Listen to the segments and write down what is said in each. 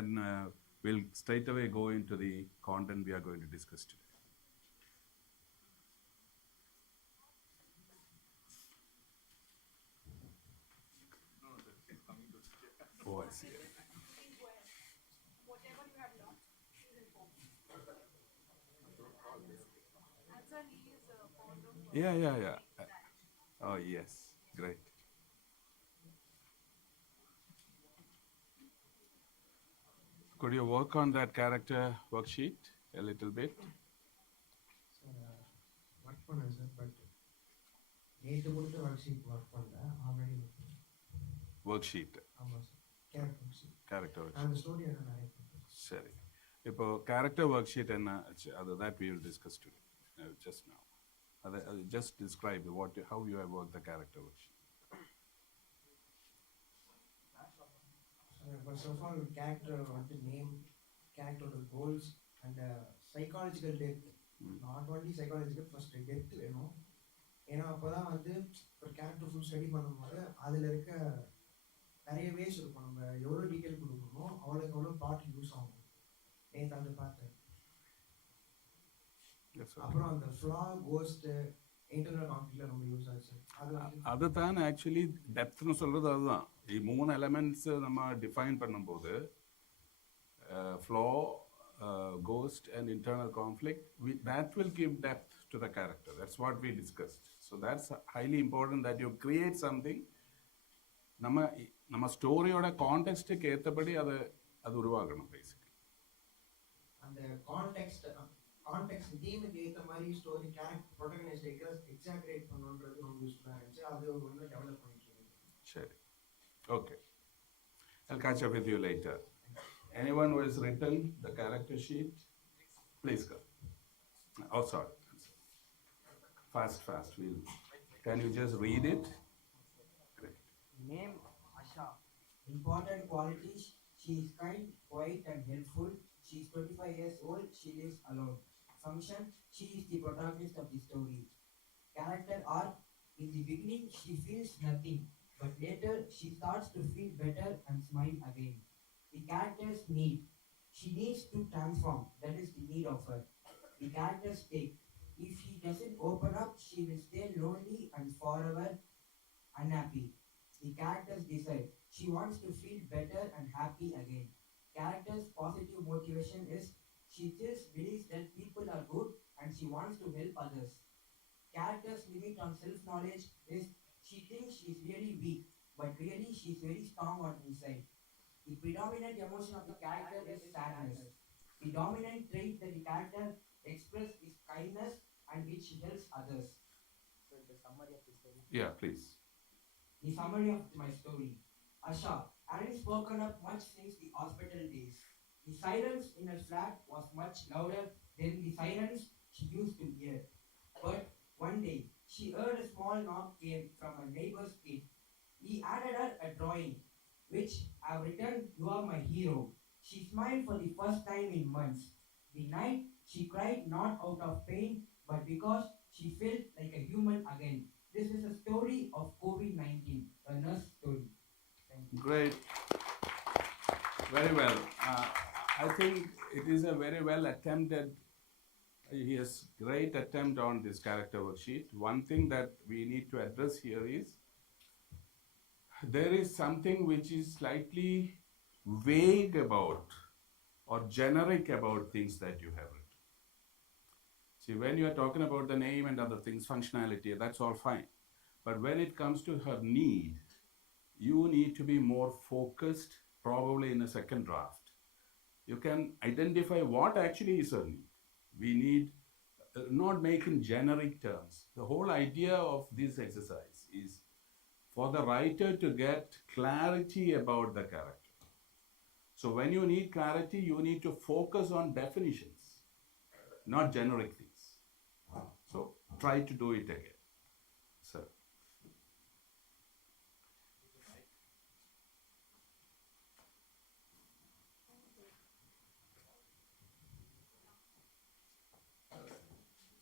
then we'll straight away go into the content we are going to discuss today. Oh, I see. Whatever you have learned, please inform me. And sir, he is fond of Yeah. that. Oh, yes. Great. Could you work on that character worksheet a little bit? Sir work பண்ணேன் sir but நேற்று கொடுத்த work sheet work பண்ணல already Worksheet. ஆமாம் sir character work sheet Character worksheet. அந்த story என்ன நிறைய பண்ணுறேன் சரி. இப்போ character worksheet என்ன அது that we will discuss today just now. Just describe how you have worked the character worksheet. Sir first of all character வந்து நேம் கேரக்டரோட goals and psychological depth not only psychological first depth வேணும். ஏன்னா அப்போ தான் வந்து ஒரு character full study பண்ணும்போது அதில் இருக்க நிறைய வேஸ் இருக்கும். நம்ம எவ்வளோ டீட்டெயில் கொடுக்கணுமோ அவ்வளோக்கு எவ்வளோ பிளாட் யூஸ் ஆகும். நேற்று அதை பார்த்தேன். அப்புறம் அந்த ஃப்ளா கோஸ்ட்டு இன்டர்னல் கான்ஃப்ளிக்ட்ல ரொம்ப யூஸ் ஆச்சு. அதுதான் ஆக்சுவலி டெப்த்னு சொல்கிறது அதுதான். 3 எலமெண்ட்ஸ் நம்ம டிஃபைன் பண்ணும்போது ஃப்ளா, ghost and internal conflict, that will give depth to the character. That's what we discussed. So that's highly important that you create something. நம்ம ஸ்டோரியோட கான்டெக்ஸ்ட்டுக்கு ஏற்றபடி அது உருவாகணும் பேசிக்கலி. அந்த கான்டெக்ஸ்ட் தீமுக்கு ஏற்ற மாதிரி ஸ்டோரி கேரக்டர் ப்ரொட்டகனிஸ்ட் எக்ஸாக்ரேட் பண்ணணுன்றது ரொம்ப யூஸ்ஃபுல்லாக இருந்துச்சு. அது ஒன்று டெவலப் பண்ணிட்டு இருக்கேன். சரி, okay. I'll catch up with you later. Anyone who has written the character sheet, please go. Oh, sorry. Fast. Can you just read it? Great. Name Asha. Important qualities: she is kind, quiet, and helpful. She is 25 years old. She lives alone. Function: she is the protagonist of the story. Character arc: in the beginning she feels nothing, but later she starts to feel better and smile again. The character's need: she needs to transform. That is the need of her. The character's take: if she doesn't open up, she will stay lonely and forever unhappy. The character's desire: she wants to feel better and happy again. Character's positive motivation is she just believes that people are good and she wants to help others. Character's limit on self-knowledge is she thinks she is really weak, but really she is very strong on inside. The predominant emotion of the character is sadness. The dominant trait that the character expresses is kindness and which helps others. So the summary of the story. Yeah, please. The summary of my story. Asha hadn't spoken up much since the hospital days. The silence in her flat was much louder than the silence she used to hear. But one day, she heard a small knock came from a neighbor's kid. He handed her a drawing, which I've written, "You are my hero." She smiled for the first time in months. The night, she cried not out of pain, but because she felt like a human again. This is a story of COVID-19, a nurse story. Thank you. Great. Very well. I think it is a very well attempted. He has great attempt on this character worksheet. One thing that we need to address here is there is something which is slightly vague about or generic about things that you have written. See, when you are talking about the name and other things, functionality, that's all fine. But when it comes to her need, you need to be more focused, probably in a second draft. You can identify what actually is her need. We need, not make in generic terms. The whole idea of this exercise is for the writer to get clarity about the character. So when you need clarity, you need to focus on definitions, not generic things. So try to do it again. Sir.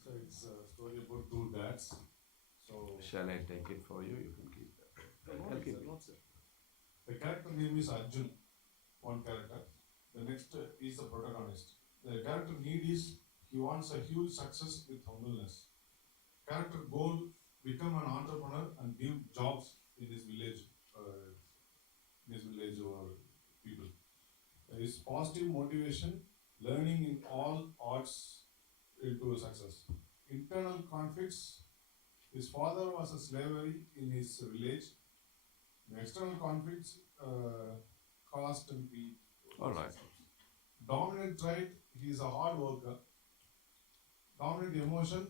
So it's a story about two dads. So Shall I take it for you? You can keep that. I'll keep it. not sir. The character name is Arjun, one character. The character need is he wants a huge success with humbleness. Character goal, become an entrepreneur and give jobs in his village, or people. His positive motivation, learning in all arts to success. Internal conflicts, his father was a slavery in his village. The external conflicts, caste and greed. All right. Dominant trait, he is a hard worker. Dominant emotion,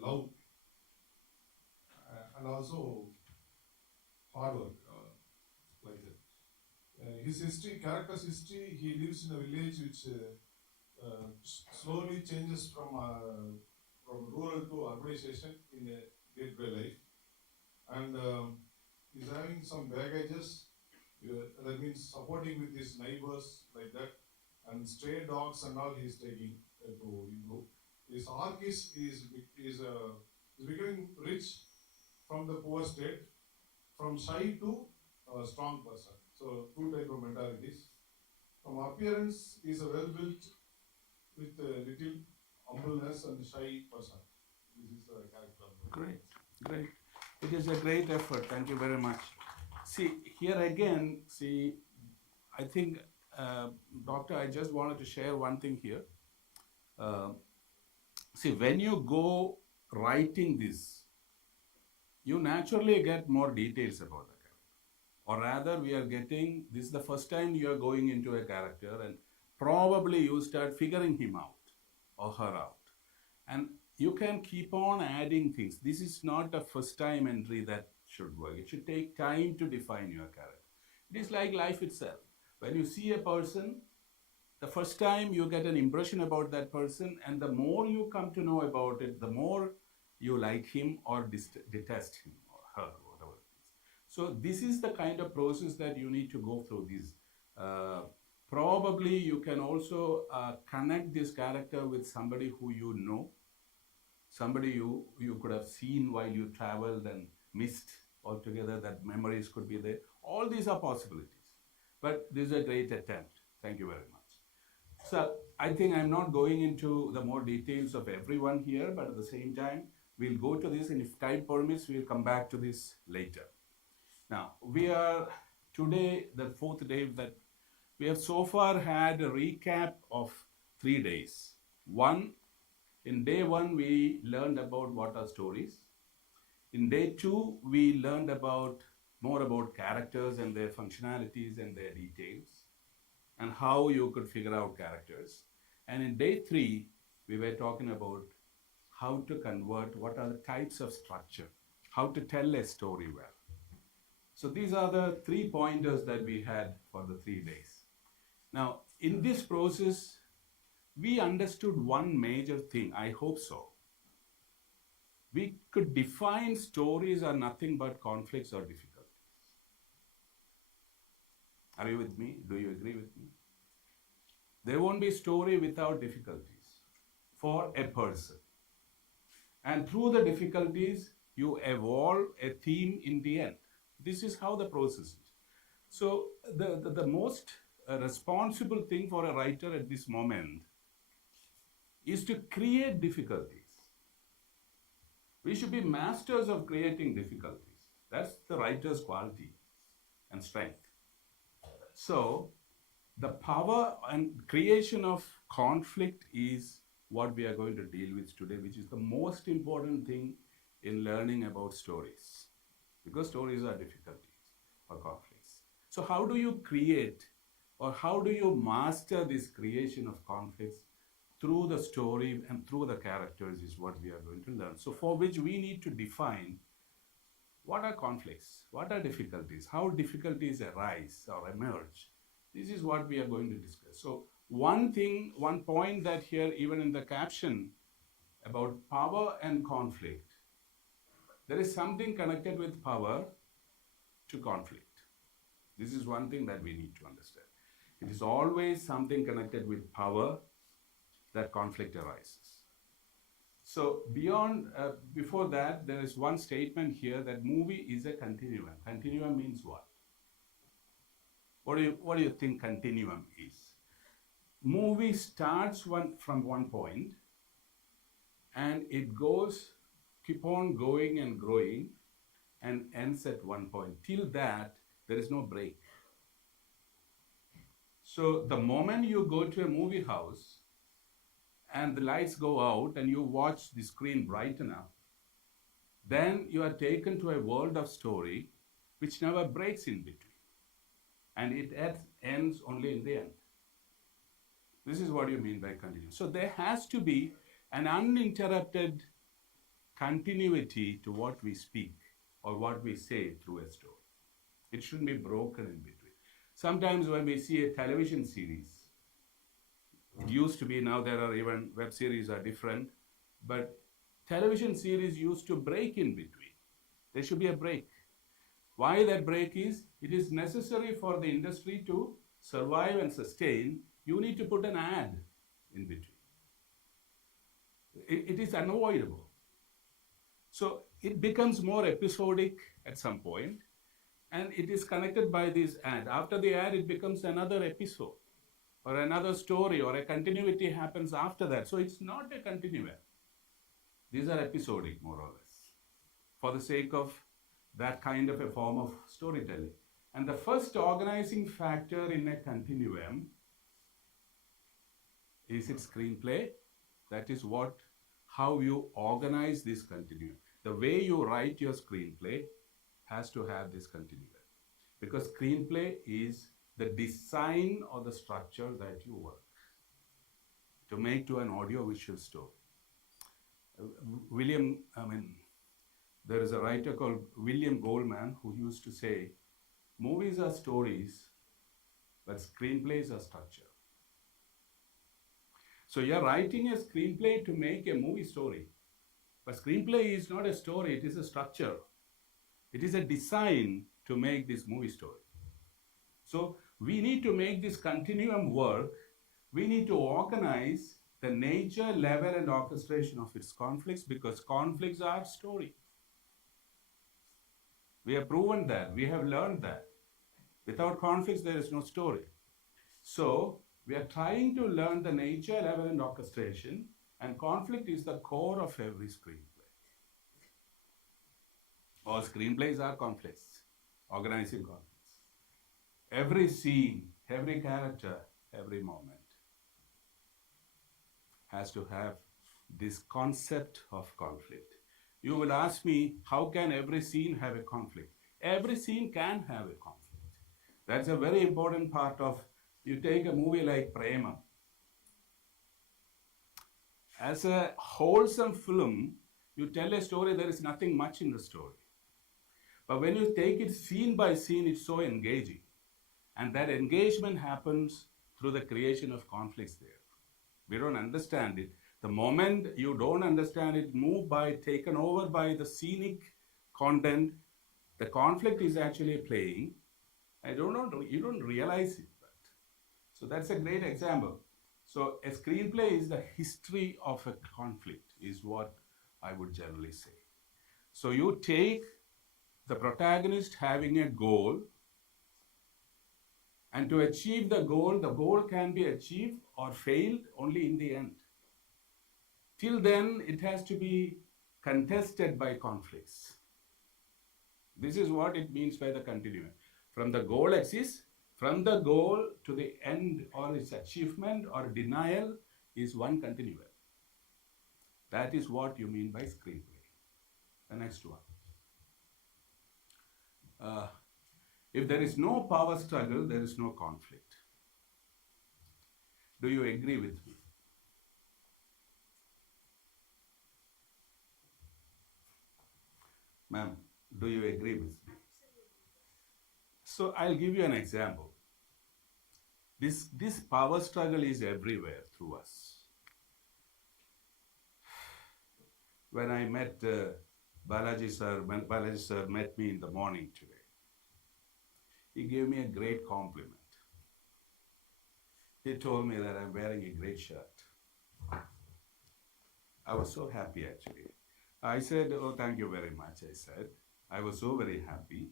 love, and also hard work, like that. His history, character's history, he lives in a village which slowly changes from rural to urbanization in a day-to-day life, and he's having some baggages. That means supporting with his neighbors like that, and stray dogs and all he's taking to improve. His arc is becoming rich from the poor state, from shy to a strong person. So two type of mentalities. From appearance, is a well built with a little humbleness and shy person. This is the character. Great, great. It is a great effort. Thank you very much. See, here again, I think, Doctor, I just wanted to share one thing here. When you go writing this, you naturally get more details about the character. Or rather, we are getting, this is the first time you are going into a character, and probably you start figuring him out or her out. And you can keep on adding things. This is not a first time entry that should work. It should take time to define your character. It is like life itself. When you see a person, the first time you get an impression about that person, and the more you come to know about it, the more you like him or detest him or her, whatever it is. So this is the kind of process that you need to go through this. Probably you can also connect this character with somebody who you know, somebody you could have seen while you traveled and missed altogether, that memories could be there. All these are possibilities. But this is a great attempt. Thank you very much. So I think I'm not going into the more details of everyone here, but at the same time, we'll go to this, and if time permits, we'll come back to this later. Now, we are today the fourth day that we have so far had a recap of 3 days. In day one, we learned about what are stories. In day two, we learned more about characters and their functionalities and their details, and how you could figure out characters. And in day three, we were talking about how to convert, what are the types of structure, how to tell a story well. So these are the 3 pointers that we had for the 3 days. Now, in this process, we understood one major thing, I hope so. We could define stories are nothing but conflicts or difficulties. Are you with me? Do you agree with me? There won't be a story without difficulties for a person. And through the difficulties, you evolve a theme in the end. This is how the process is. So the most responsible thing for a writer at this moment is to create difficulties. We should be masters of creating difficulties. That's the writer's quality and strength. So the power and creation of conflict is what we are going to deal with today, which is the most important thing in learning about stories, because stories are difficulties or conflicts. So how do you create, or how do you master this creation of conflicts through the story and through the characters is what we are going to learn. So for which we need to define what are conflicts, what are difficulties, how difficulties arise or emerge. This is what we are going to discuss. So one point that here, even in the caption about power and conflict, there is something connected with power to conflict. This is one thing that we need to understand. It is always something connected with power that conflict arises. So before that, there is one statement here that movie is a continuum. Continuum means what? What do you think continuum is? movie starts from one point and it goes, keep on going and growing and ends at one point. Till that, there is no break. So the moment you go to a movie house and the lights go out and you watch the screen brighten up, then you are taken to a world of story which never breaks in between. And it ends only in the end. This is what you mean by continuous. So there has to be an uninterrupted continuity to what we speak or what we say through a story. It shouldn't be broken in between. Sometimes when we see a television series, it used to be, now there are even web series are different, but television series used to break in between. There should be a break. Why that break is, it is necessary for the industry to survive and sustain. You need to put an ad in between. It is unavoidable. So it becomes more episodic at some point, and it is connected by this ad. After the ad, it becomes another episode or another story, or a continuity happens after that. So it's not a continuum. These are episodic, more or less, for the sake of that kind of a form of storytelling. And the first organizing factor in a continuum is its screenplay. That is how you organize this continuum. The way you write your screenplay has to have this continuum. Because screenplay is the design or the structure that you work to make to an audio-visual story. There is a writer called William Goldman who used to say, movies are stories, but screenplays are structure. So you're writing a screenplay to make a movie story. But screenplay is not a story, it is a structure. It is a design to make this movie story. So we need to make this continuum work. We need to organize the nature, level, and orchestration of its conflicts, because conflicts are story. We have proven that. We have learned that. Without conflicts, there is no story. So we are trying to learn the nature, level, and orchestration, and conflict is the core of every screenplay. All screenplays are conflicts, organizing conflicts. Every scene, every character, every moment has to have this concept of conflict. You will ask me, how can every scene have a conflict? Every scene can have a conflict. That's a very important part of, you take a movie like Prema. As a wholesome film, you tell a story, there is nothing much in the story. But when you take it scene by scene, it's so engaging. And that engagement happens through the creation of conflicts there. We don't understand it. The moment you don't understand it, taken over by the scenic content, the conflict is actually playing. You don't realize it. So that's a great example. So a screenplay is the history of a conflict, is what I would generally say. So you take the protagonist having a goal, and to achieve the goal can be achieved or failed only in the end. Till then, it has to be contested by conflicts. This is what it means by the continuum. From the goal exists, from the goal to the end or its achievement or denial is one continuum. That is what you mean by screenplay. The next one. If there is no power struggle, there is no conflict. Do you agree with me? Ma'am, do you agree with me? So I'll give you an example. This power struggle is everywhere through us. When I met Balaji sir, when Balaji sir met me in the morning today, he gave me a great compliment. He told me that I'm wearing a great shirt. I was so happy actually. I said, oh, thank you very much, I said. I was so very happy.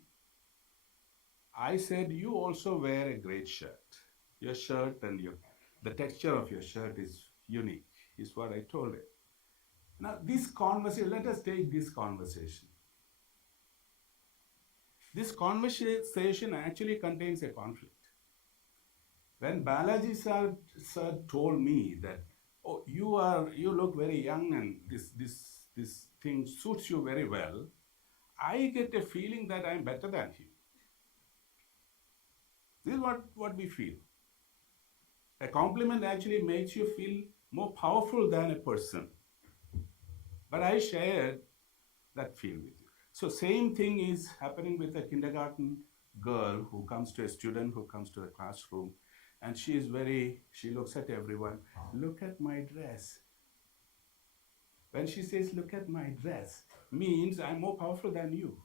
I said, you also wear a great shirt. Your shirt and the texture of your shirt is unique, is what I told it. Now, this conversation, let us take this conversation. This conversation actually contains a conflict. When Balaji sir told me that, oh, you look very young and this thing suits you very well, I get a feeling that I'm better than him. This is what we feel. A compliment actually makes you feel more powerful than a person. But I shared that feel with you. So same thing is happening with a kindergarten girl who comes to a student who comes to the classroom, and she looks at everyone, look at my dress. When she says, look at my dress, means I'm more powerful than you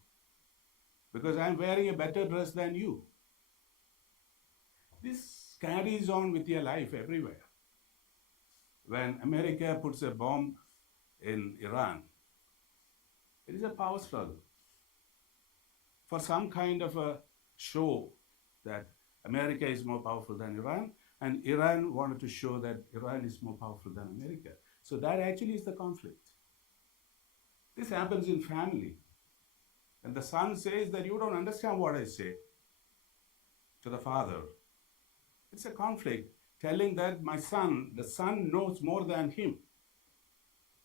because I'm wearing a better dress than you. This carries on with your life everywhere. When America puts a bomb in Iran, it is a power struggle for some kind of a show that America is more powerful than Iran, and Iran wanted to show that Iran is more powerful than America. So that actually is the conflict. This happens in family. And the son says that you don't understand what I say to the father. It's a conflict telling that the son knows more than him.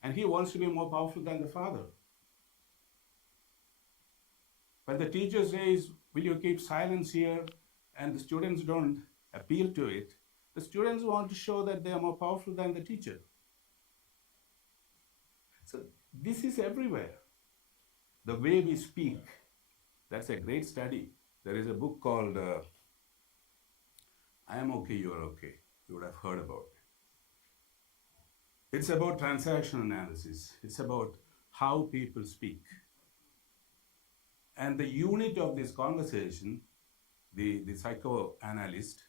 And he wants to be more powerful than the father. When the teacher says, will you keep silence here? And the students don't appeal to it, the students want to show that they are more powerful than the teacher. So this is everywhere. The way we speak, that's a great study. There is a book called I Am Okay, You're Okay. You would have heard about it. It's about transaction analysis. It's about how people speak. And the unit of this conversation, the psychoanalyst,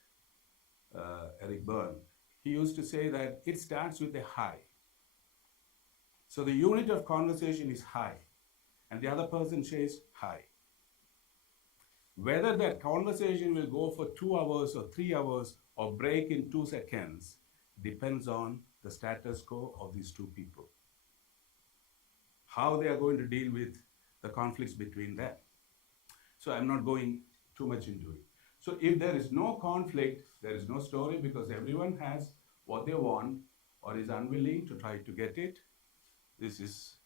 Eric Berne, he used to say that it starts with a high. So the unit of conversation is high, and the other person says high. Whether that conversation will go for 2 hours or 3 hours or break in 2 seconds depends on the status quo of these two people. How they are going to deal with the conflicts between them. So I'm not going too much into it. So if there is no conflict, there is no story because everyone has what they want or is unwilling to try to get it. This has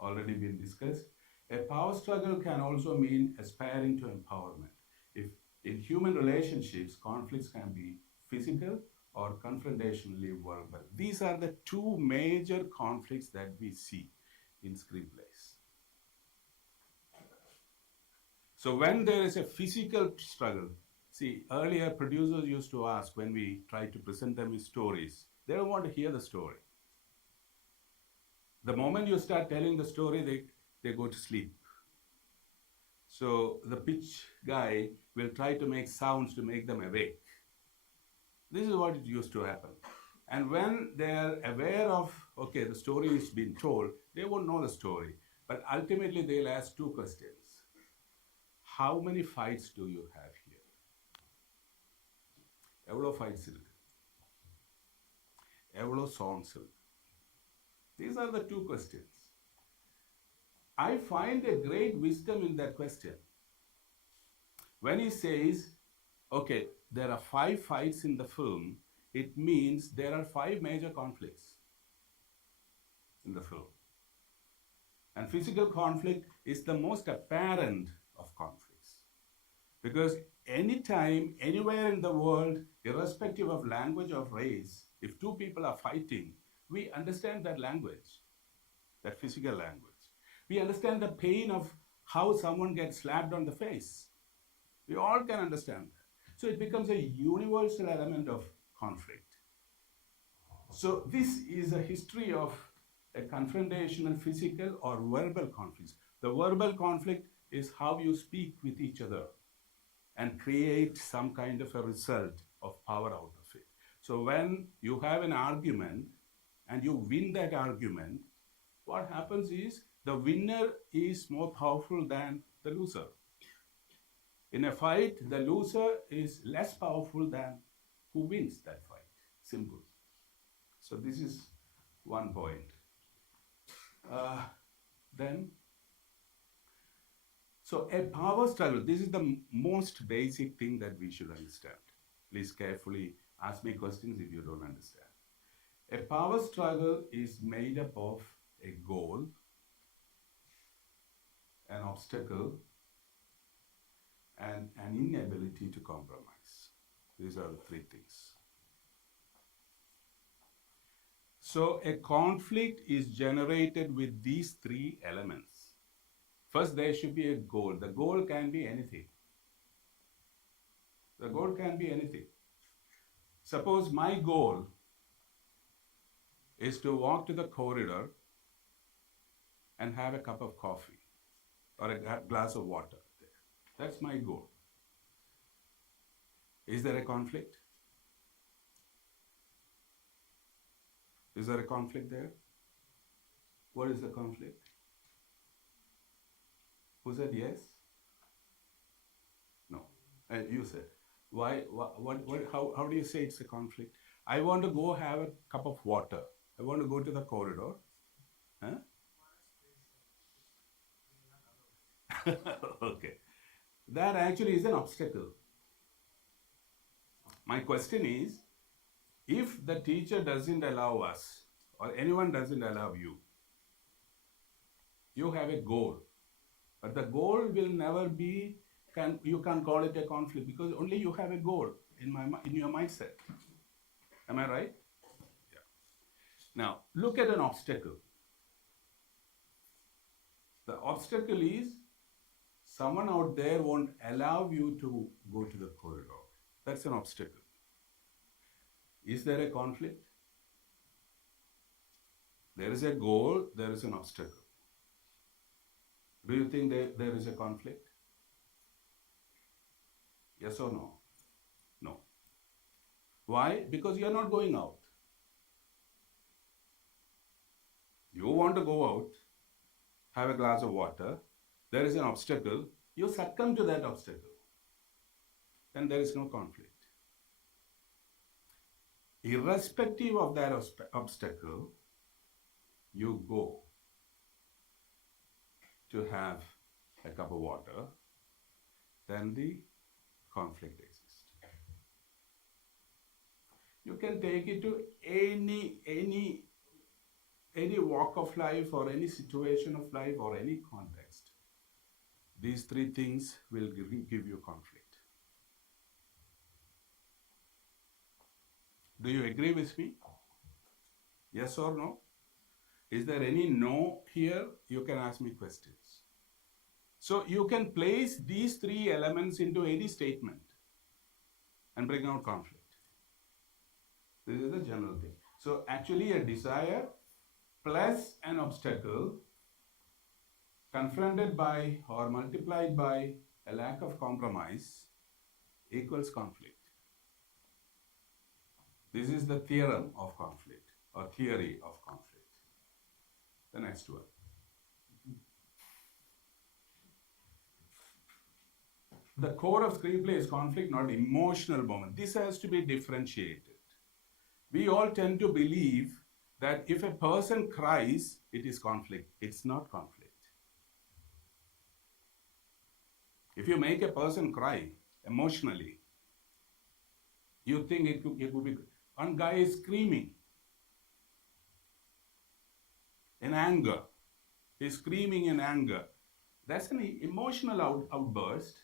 already been discussed. A power struggle can also mean aspiring to empowerment. If in human relationships, conflicts can be physical or confrontationally verbal. These are the two major conflicts that we see in screenplays. So when there is a physical struggle, see, earlier producers used to ask when we try to present them with stories, they don't want to hear the story. The moment you start telling the story, they go to sleep. So the pitch guy will try to make sounds to make them awake. This is what it used to happen. And when they're aware of, okay, the story is being told, they won't know the story. But ultimately, they'll ask two questions. How many fights do you have here? Evlo fights irukku? Evlo songs irukku? These are the two questions. I find a great wisdom in that question. When he says, okay, there are 5 fights in the film, it means there are 5 major conflicts in the film. And physical conflict is the most apparent of conflicts. Because anytime, anywhere in the world, irrespective of language or race, if 2 people are fighting, we understand that language, that physical language. We understand the pain of how someone gets slapped on the face. We all can understand that. So it becomes a universal element of conflict. So this is a history of a confrontational physical or verbal conflicts. The verbal conflict is how you speak with each other and create some kind of a result of power out of it. So when you have an argument and you win that argument, what happens is the winner is more powerful than the loser. In a fight, the loser is less powerful than who wins that fight. Simple. So this is one point. Then, so a power struggle, this is the most basic thing that we should understand. Please carefully ask me questions if you don't understand. A power struggle is made up of a goal, an obstacle, and an inability to compromise. These are the three things. So a conflict is generated with these three elements. First, there should be a goal. The goal can be anything. The goal can be anything. Suppose my goal is to walk to the corridor and have a cup of coffee or a glass of water. That's my goal. Is there a conflict? Is there a conflict there? What is the conflict? Who said yes? No. You said. Why? How do you say it's a conflict? I want to go have a cup of water. I want to go to the corridor. Huh? Okay. That actually is an obstacle. My question is, if the teacher doesn't allow us, or anyone doesn't allow you, you have a goal. But the goal will never be, you can't call it a conflict because only you have a goal in your mindset. Am I right? Yeah. Now, look at an obstacle. The obstacle is someone out there won't allow you to go to the corridor. That's an obstacle. Is there a conflict? There is a goal, there is an obstacle. Do you think there is a conflict? Yes or no? No. Why? Because you are not going out. You want to go out, have a glass of water, there is an obstacle, you succumb to that obstacle. Then there is no conflict. Irrespective of that obstacle, you go to have a cup of water, then the conflict exists. You can take it to any walk of life or any situation of life or any context. These three things will give you conflict. Do you agree with me? Yes or no? Is there any no here? You can ask me questions. So you can place these three elements into any statement and bring out conflict. This is the general thing. So actually a desire plus an obstacle confronted by or multiplied by a lack of compromise equals conflict. This is the theorem of conflict or theory of conflict. The next one. The core of screenplay is conflict, not emotional moment. This has to be differentiated. We all tend to believe that if a person cries, it is conflict. It's not conflict. If you make a person cry emotionally, you think it could be. One guy is screaming in anger. He's screaming in anger. That's an emotional outburst,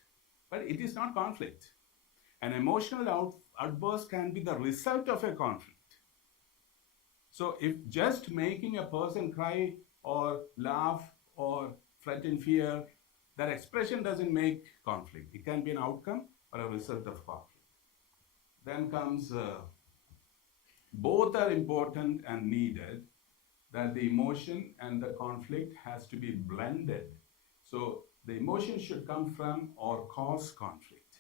but it is not conflict. An emotional outburst can be the result of a conflict. So if just making a person cry or laugh or fret in fear, that expression doesn't make conflict. It can be an outcome or a result of conflict. Then comes, both are important and needed, that the emotion and the conflict has to be blended. So the emotion should come from or cause conflict.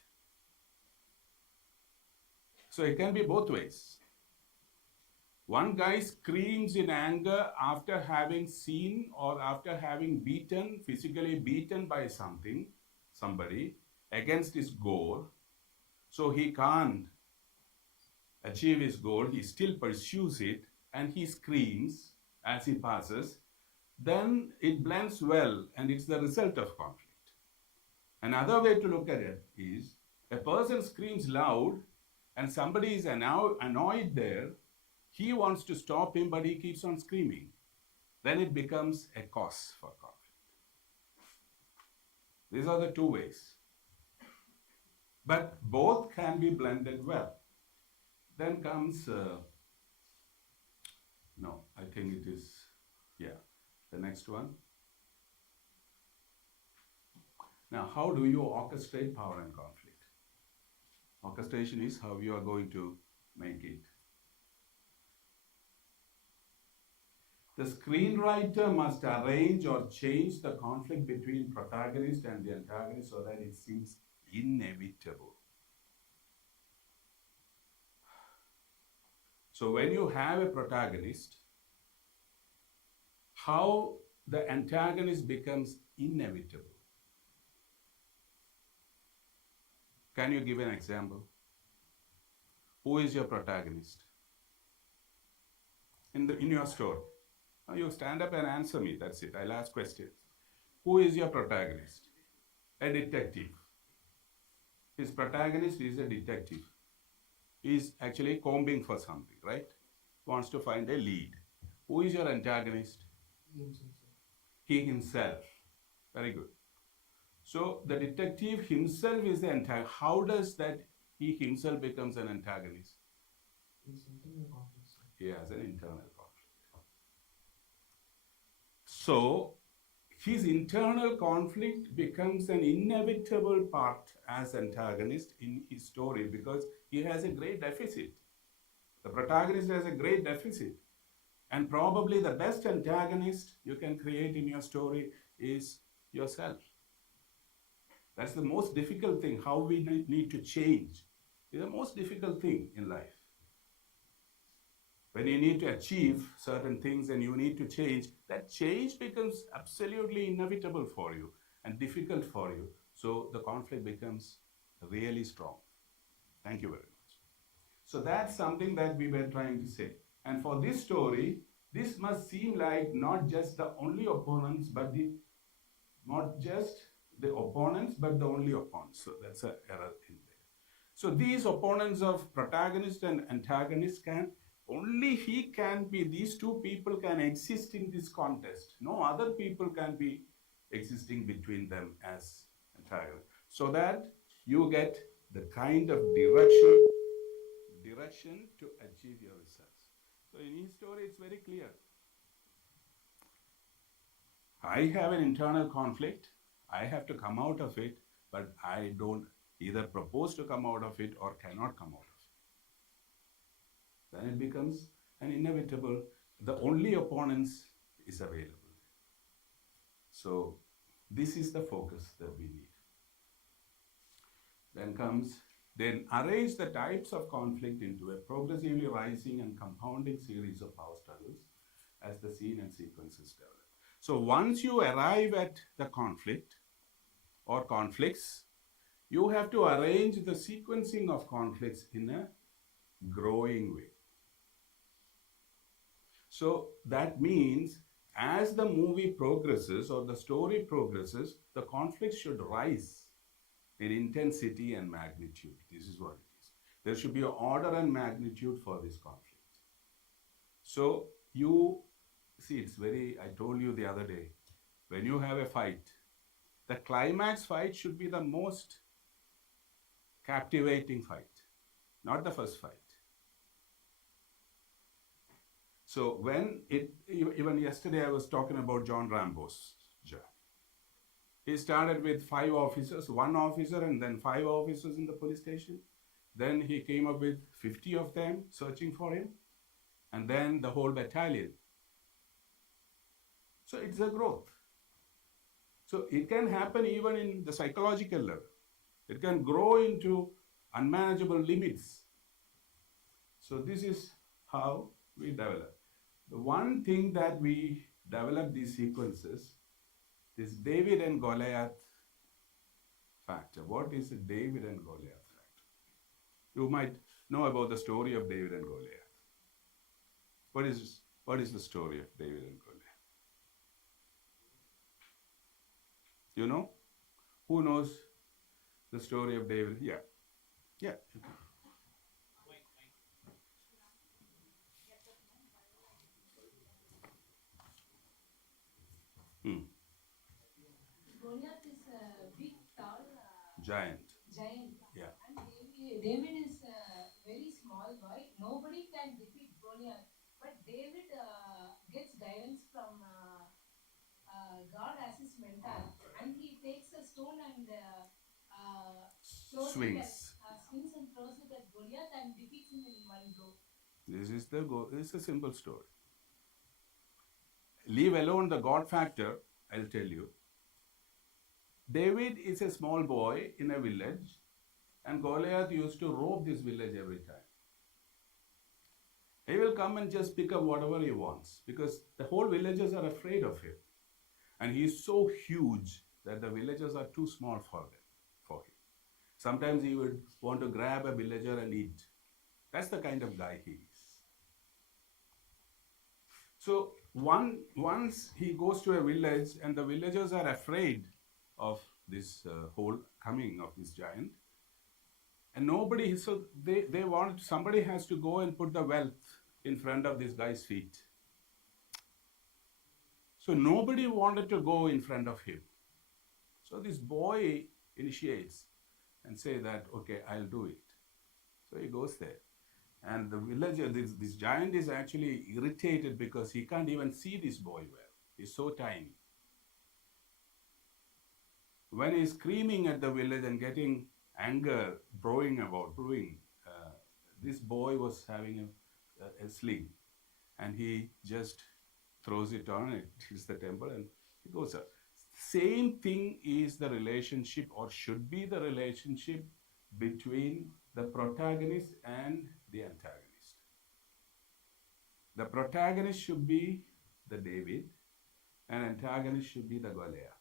So it can be both ways. One guy screams in anger after having seen or after having physically beaten by somebody against his goal. So he can't achieve his goal, he still pursues it and he screams as he passes, then it blends well and it's the result of conflict. Another way to look at it is a person screams loud and somebody is annoyed there. He wants to stop him, but he keeps on screaming. Then it becomes a cause for conflict. These are the two ways. But both can be blended well. Then comes, no, I think it is, yeah, the next one. Now, how do you orchestrate power and conflict? Orchestration is how you are going to make it. The screenwriter must arrange or change the conflict between protagonist and the antagonist so that it seems inevitable. So when you have a protagonist, how the antagonist becomes inevitable. Can you give an example? Who is your protagonist? In your story. Now you stand up and answer me, that's it. I'll ask questions. Who is your protagonist? A detective. His protagonist is a detective. He's actually combing for something, right? Wants to find a lead. Who is your antagonist? He himself. Very good. So the detective himself is the antagonist. How does that he himself becomes an antagonist? He has an internal conflict. So his internal conflict becomes an inevitable part as antagonist in his story because he has a great deficit. The protagonist has a great deficit. And probably the best antagonist you can create in your story is yourself. That's the most difficult thing, how we need to change. It's the most difficult thing in life. When you need to achieve certain things and you need to change, that change becomes absolutely inevitable for you and difficult for you. So the conflict becomes really strong. Thank you very much. So that's something that we were trying to say. And for this story, this must seem like not just the only opponents, but not just the opponents, but the only opponents. So that's an error in there. So these opponents of protagonist and antagonist these two people can exist in this contest. No other people can be existing between them as antagonists. So that you get the kind of direction to achieve your results. So in his story, it's very clear. I have an internal conflict. I have to come out of it, but I don't either propose to come out of it or cannot come out of it. Then it becomes an inevitable, the only opponents is available. So this is the focus that we need. Then arrange the types of conflict into a progressively rising and compounding series of power struggles as the scene and sequences develop. So once you arrive at the conflict or conflicts, you have to arrange the sequencing of conflicts in a growing way. So that means as the movie progresses or the story progresses, the conflict should rise in intensity and magnitude. This is what it is. There should be an order and magnitude for this conflict. So you see, I told you the other day, when you have a fight, the climax fight should be the most captivating fight, not the first fight. So even yesterday I was talking about John Rambo's journey. He started with 5 officers, 1 officer and then 5 officers in the police station. Then he came up with 50 of them searching for him, and then the whole battalion. So it's a growth. So it can happen even in the psychological level. It can grow into unmanageable limits. So this is how we develop. The one thing that we develop these sequences, this David and Goliath factor. What is a David and Goliath factor? You might know about the story of David and Goliath? What is the story of David and Goliath? You know? Who knows the story of David? Yeah. Yeah. Hmm. Goliath is a big, tall Giant. giant, Yeah. and David is a very small boy. Nobody can defeat Goliath, but David gets guidance from God as his mentor, and he takes a stone and throws it at Swings. swings and throws it at Goliath and defeats him in one blow. This is a simple story. Leave alone the God factor, I'll tell you. David is a small boy in a village, and Goliath used to rob this village every time. He will come and just pick up whatever he wants because the whole villagers are afraid of him. And he is so huge that the villagers are too small for him. Sometimes he would want to grab a villager and eat. That's the kind of guy he is. So once he goes to a village and the villagers are afraid of this whole coming of this giant, and they want, somebody has to go and put the wealth in front of this guy's feet. So nobody wanted to go in front of him. So this boy initiates and say that, okay, I'll do it. So he goes there. And the villager, this giant is actually irritated because he can't even see this boy well. He's so tiny. When he's screaming at the village and getting anger, brewing, this boy was having a sling. And he just throws it on, it hits the temple, and it goes up. Same thing is the relationship, or should be the relationship, between the protagonist and the antagonist. The protagonist should be the David, and antagonist should be the Goliath.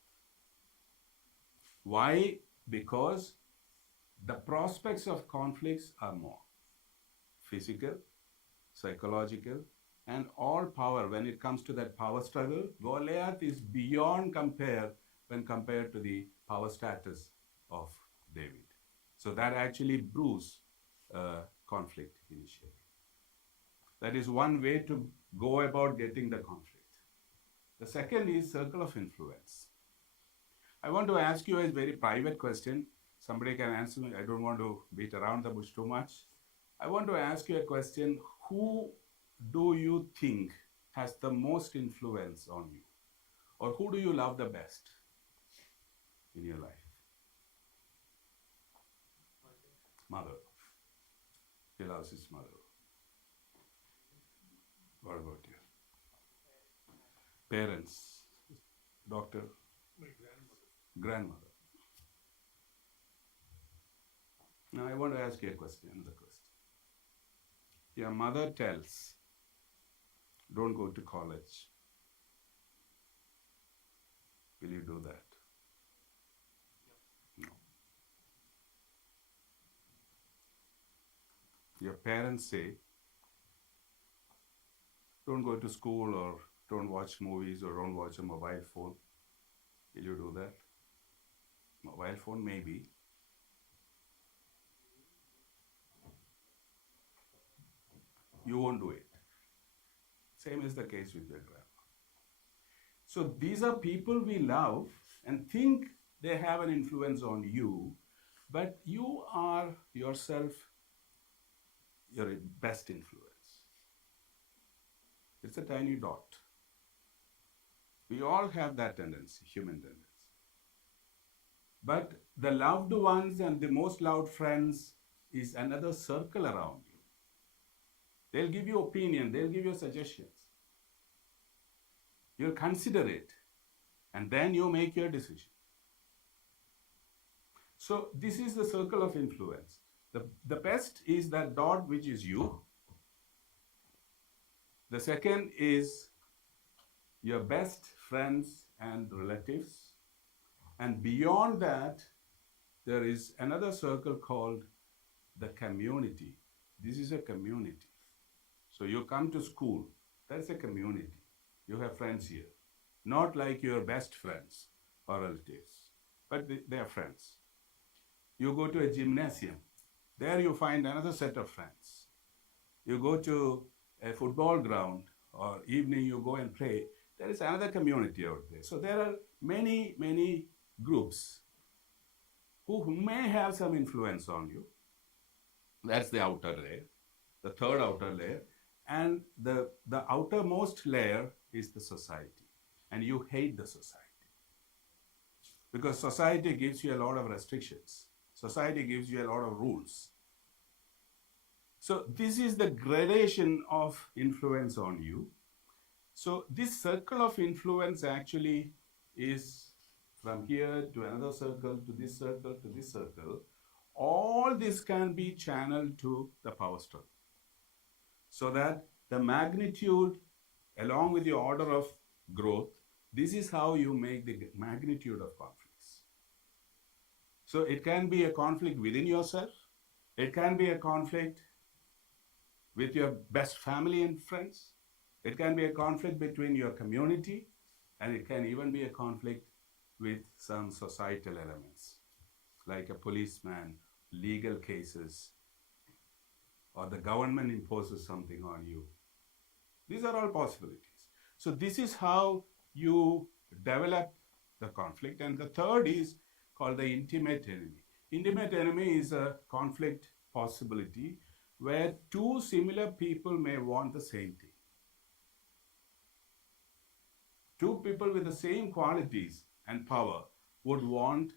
Why? Because the prospects of conflicts are more physical, psychological, and all power. When it comes to that power struggle, Goliath is beyond compare when compared to the power status of David. So that actually brews conflict initially. That is one way to go about getting the conflict. The second is circle of influence. I want to ask you a very private question. Somebody can answer me. I don't want to beat around the bush too much. I want to ask you a question. Who do you think has the most influence on you? Or who do you love the best in your life? Mother. He loves his mother. What about you? Parents. Doctor. Grandmother. Now I want to ask you a question, another question. Your mother tells, don't go to college. Will you do that? No. Your parents say, don't go to school, or don't watch movies, or don't watch a mobile phone. Will you do that? Mobile phone, maybe. You won't do it. Same is the case with your grandma. So these are people we love and think they have an influence on you, but you are yourself your best influence. It's a tiny dot. We all have that tendency, human tendency. But the loved ones and the most loved friends is another circle around you. They'll give you opinion, they'll give you suggestions. You'll consider it, and then you make your decision. So this is the circle of influence. The best is that dot which is you. The second is your best friends and relatives. And beyond that, there is another circle called the community, This is a community. So you come to school, that's a community. You have friends here. Not like your best friends or relatives, but they are friends. You go to a gymnasium, there you find another set of friends. You go to a football ground or evening you go and play, there is another community out there. So there are many, many groups who may have some influence on you. That's the outer layer, the third outer layer. And the outermost layer is the society. And you hate the society. Because society gives you a lot of restrictions. Society gives you a lot of rules. So this is the gradation of influence on you. So this circle of influence actually is from here to another circle, to this circle, to this circle. All this can be channeled to the power struggle. So that the magnitude, along with the order of growth, this is how you make the magnitude of conflicts. So it can be a conflict within yourself. It can be a conflict with your best family and friends. It can be a conflict between your community, and it can even be a conflict with some societal elements, like a policeman, legal cases, or the government imposes something on you. These are all possibilities. So this is how you develop the conflict. And the third is called the intimate enemy. Intimate enemy is a conflict possibility where two similar people may want the same thing. Two people with the same qualities and power would want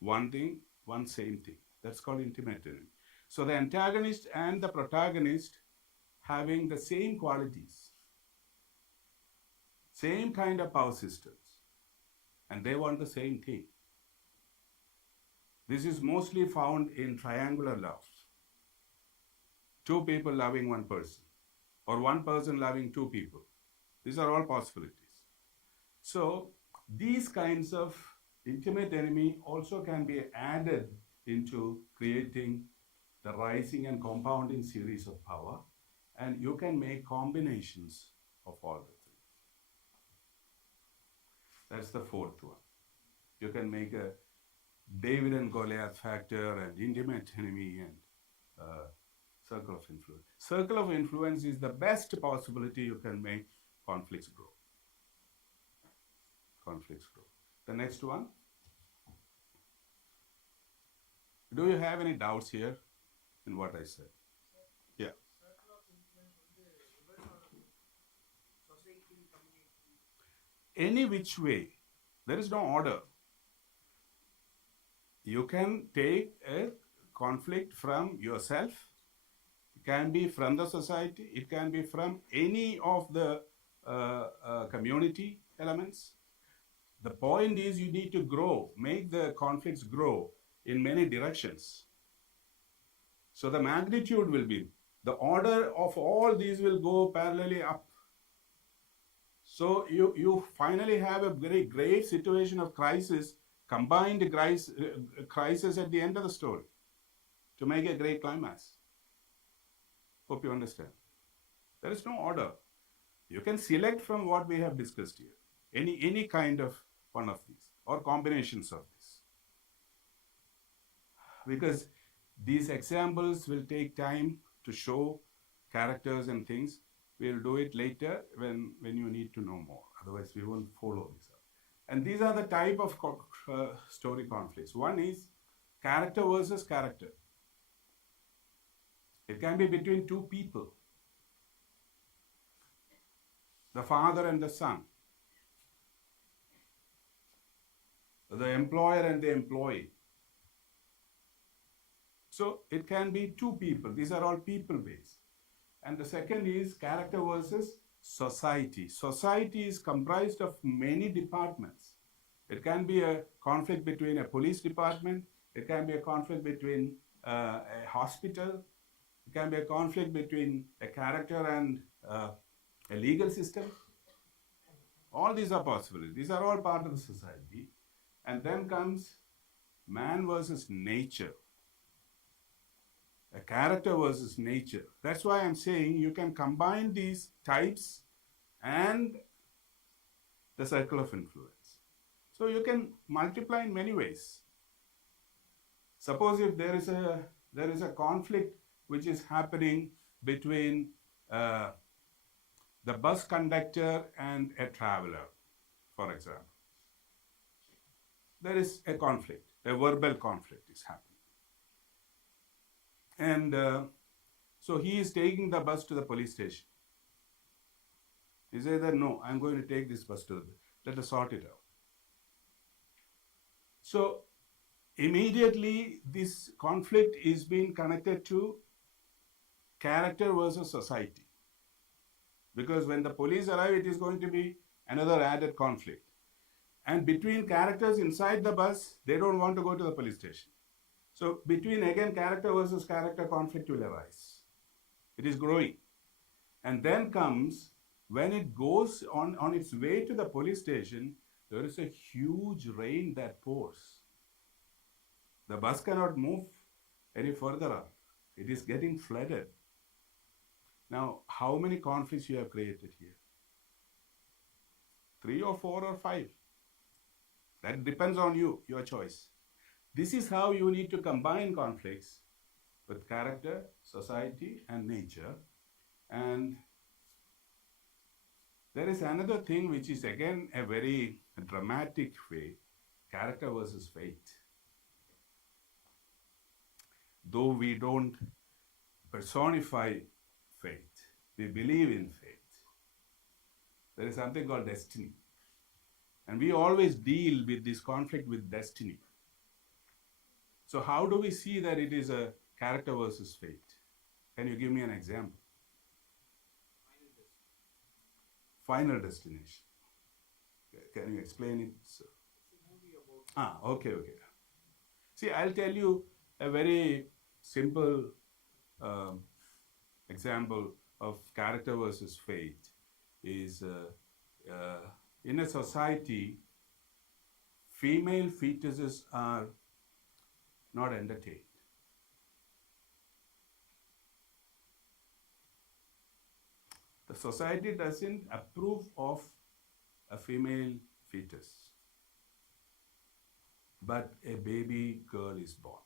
one thing, one same thing. That's called intimate enemy. So the antagonist and the protagonist having the same qualities, same kind of power systems, and they want the same thing. This is mostly found in triangular love. Two people loving one person, or one person loving two people. These are all possibilities. So these kinds of intimate enemy also can be added into creating the rising and compounding series of power, and you can make combinations of all the three. That's the fourth one. You can make a David and Goliath factor and intimate enemy and circle of influence. Circle of influence is the best possibility you can make conflicts grow. Conflicts grow. The next one. Do you have any doubts here in what I said? Yeah. Any which way, there is no order. You can take a conflict from yourself. It can be from the society. It can be from any of the community elements. The point is you need to grow, make the conflicts grow in many directions. So the magnitude will be, the order of all these will go parallelly up. So you finally have a very great situation of crisis, combined crisis at the end of the story to make a great climax. Hope you understand. There is no order. You can select from what we have discussed here. Any kind of one of these or combinations of this. Because these examples will take time to show characters and things. We'll do it later when you need to know more. Otherwise, we won't follow this up. And these are the type of story conflicts. One is character versus character. It can be between two people, the father and the son, the employer and the employee. So it can be two people. These are all people-based. And the second is character versus society. Society is comprised of many departments. It can be a conflict between a police department. It can be a conflict between a hospital. It can be a conflict between a character and a legal system. All these are possibilities. These are all part of the society. And then comes man versus nature. a character versus nature. That's why I'm saying you can combine these types and the circle of influence. So you can multiply in many ways. Suppose if there is a conflict which is happening between uh, the bus conductor and a traveler, for example. There is a conflict, a verbal conflict is happening. And so he is taking the bus to the police station. He says that, no, I'm going to take this bus to the, let us sort it out. So immediately this conflict is being connected to character versus society. Because when the police arrive, it is going to be another added conflict. And between characters inside the bus, they don't want to go to the police station. So between, again, character versus character conflict will arise. It is growing. And then comes, when it goes on its way to the police station, there is a huge rain that pours. The bus cannot move any further up. It is getting flooded. Now, how many conflicts you have created here? 3 or 4 or 5? That depends on you, your choice. This is how you need to combine conflicts with character, society, and nature. And there is another thing which is again a very dramatic way, character versus fate. Though we don't personify faith, we believe in faith. There is something called destiny. And we always deal with this conflict with destiny. So how do we see that it is a character versus fate? Can you give me an example? Final Destination. Can you explain it, sir? Okay. See, I'll tell you a very simple example of character versus fate is in a society, female fetuses are not entertained. The society doesn't approve of a female fetus, but a baby girl is born.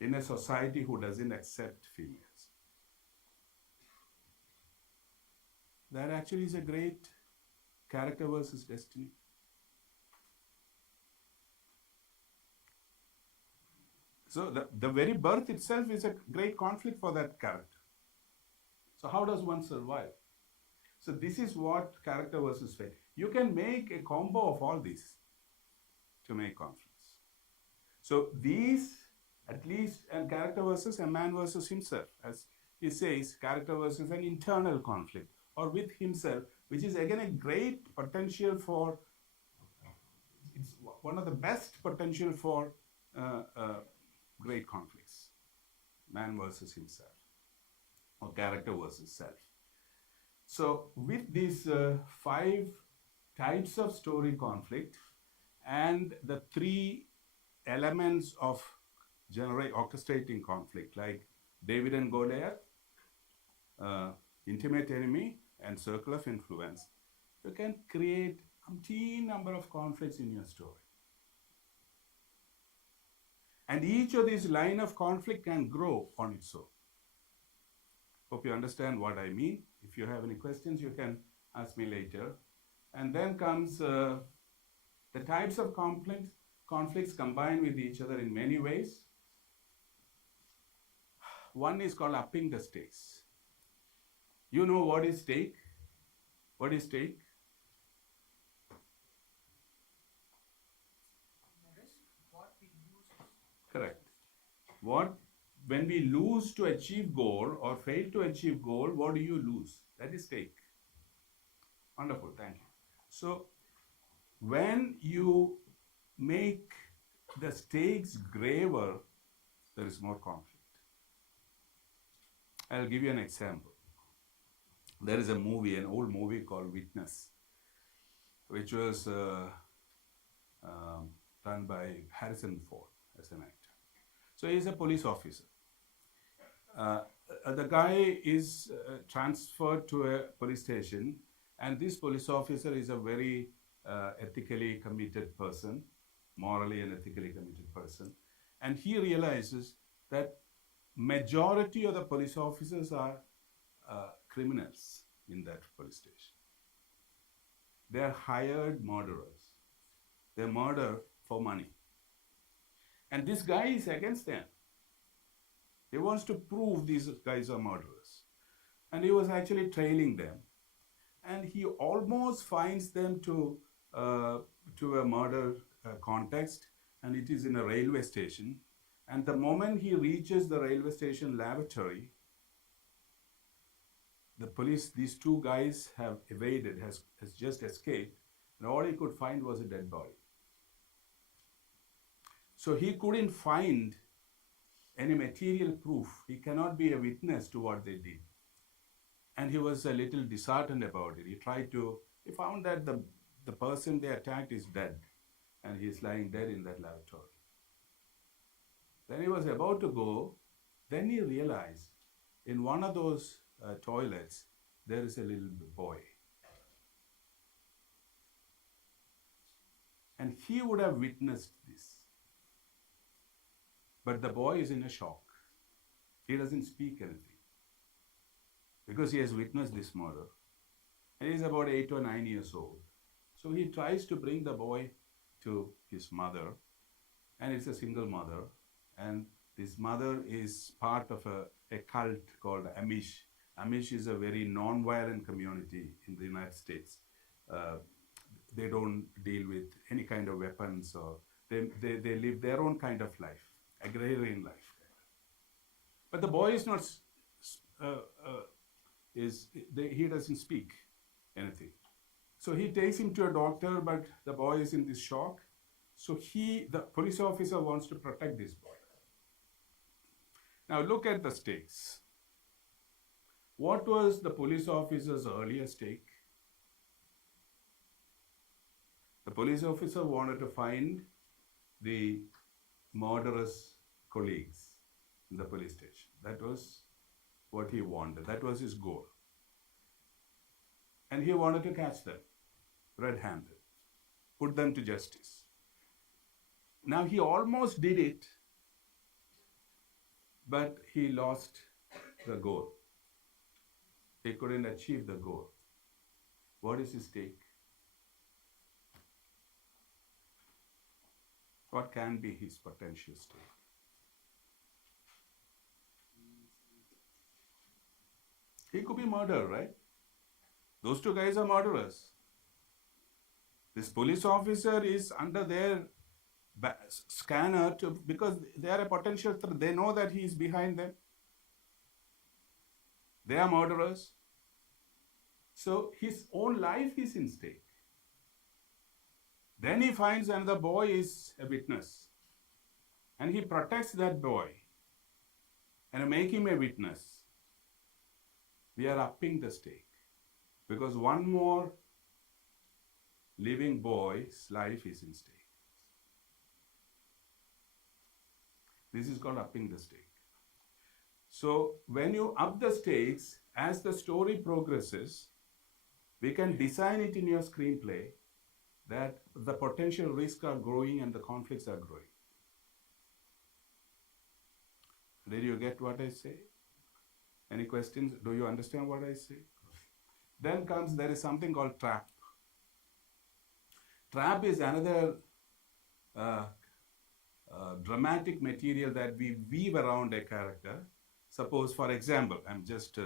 In a society who doesn't accept females. That actually is a great character versus destiny. So the very birth itself is a great conflict for that character. So how does one survive? So this is what character versus fate. You can make a combo of all these to make conflicts. So these, at least, and character versus a man versus himself, as he says, character versus an internal conflict, or with himself, which is again a great potential for, it's one of the best potential for great conflicts, man versus himself, or character versus self. So with these 5 types of story conflict and the 3 elements of orchestrating conflict, like David and Goliath, intimate enemy, and circle of influence, you can create umpteen number of conflicts in your story. And each of these line of conflict can grow on its own. Hope you understand what I mean. If you have any questions, you can ask me later. And then comes the types of conflicts combined with each other in many ways. One is called upping the stakes. You know what is stake? What is stake? Correct. When we lose to achieve goal or fail to achieve goal, what do you lose? That is stake. Wonderful, thank you. So when you make the stakes graver, there is more conflict. I'll give you an example. There is a movie, an old movie called Witness, which was done by Harrison Ford, a as an actor. So he's a police officer. The guy is transferred to a police station, and this police officer is a very ethically committed person, morally and ethically committed person, and he realizes that majority of the police officers are criminals in that police station. They are hired murderers. They murder for money. And this guy is against them. He wants to prove these guys are murderers. And he was actually trailing them. And he almost finds them to a murder context, and it is in a railway station. And the moment he reaches the railway station lavatory, the police, these two guys have evaded, has just escaped, and all he could find was a dead body. So he couldn't find any material proof. He cannot be a witness to what they did. And he was a little disheartened about it. He found that the person they attacked is dead, and he is lying dead in that lavatory. Then he was about to go, then he realized in one of those toilets, there is a little boy. And he would have witnessed this. But the boy is in a shock. He doesn't speak anything because he has witnessed this murder. And he is about 8 or 9 years old. So he tries to bring the boy to his mother, and it's a single mother. And this mother is part of a cult called Amish. Amish is a very non-violent community in the United States. They don't deal with any kind of weapons, or they live their own kind of life, agrarian life. But the boy is not, he doesn't speak anything. So he takes him to a doctor, but the boy is in this shock. So the police officer wants to protect this boy. Now look at the stakes. What was the police officer's earlier stake? The police officer wanted to find the murderous colleagues in the police station. That was what he wanted. That was his goal. And he wanted to catch them red-handed, put them to justice. Now he almost did it, but he lost the goal. He couldn't achieve the goal. What is his stake? What can be his potential stake? He could be murdered, right? Those two guys are murderers. This police officer is under their scanner because they are a potential threat. They know that he is behind them. They are murderers. So his own life is in stake. Then he finds another boy is a witness. And he protects that boy and make him a witness. We are upping the stake. Because one more living boy's life is in stake. This is called upping the stake. So when you up the stakes, as the story progresses, we can design it in your screenplay that the potential risks are growing and the conflicts are growing. Did you get what I say? Any questions? Do you understand what I say? Then there is something called trap. Trap is another dramatic material that we weave around a character. Suppose, for example, I'm just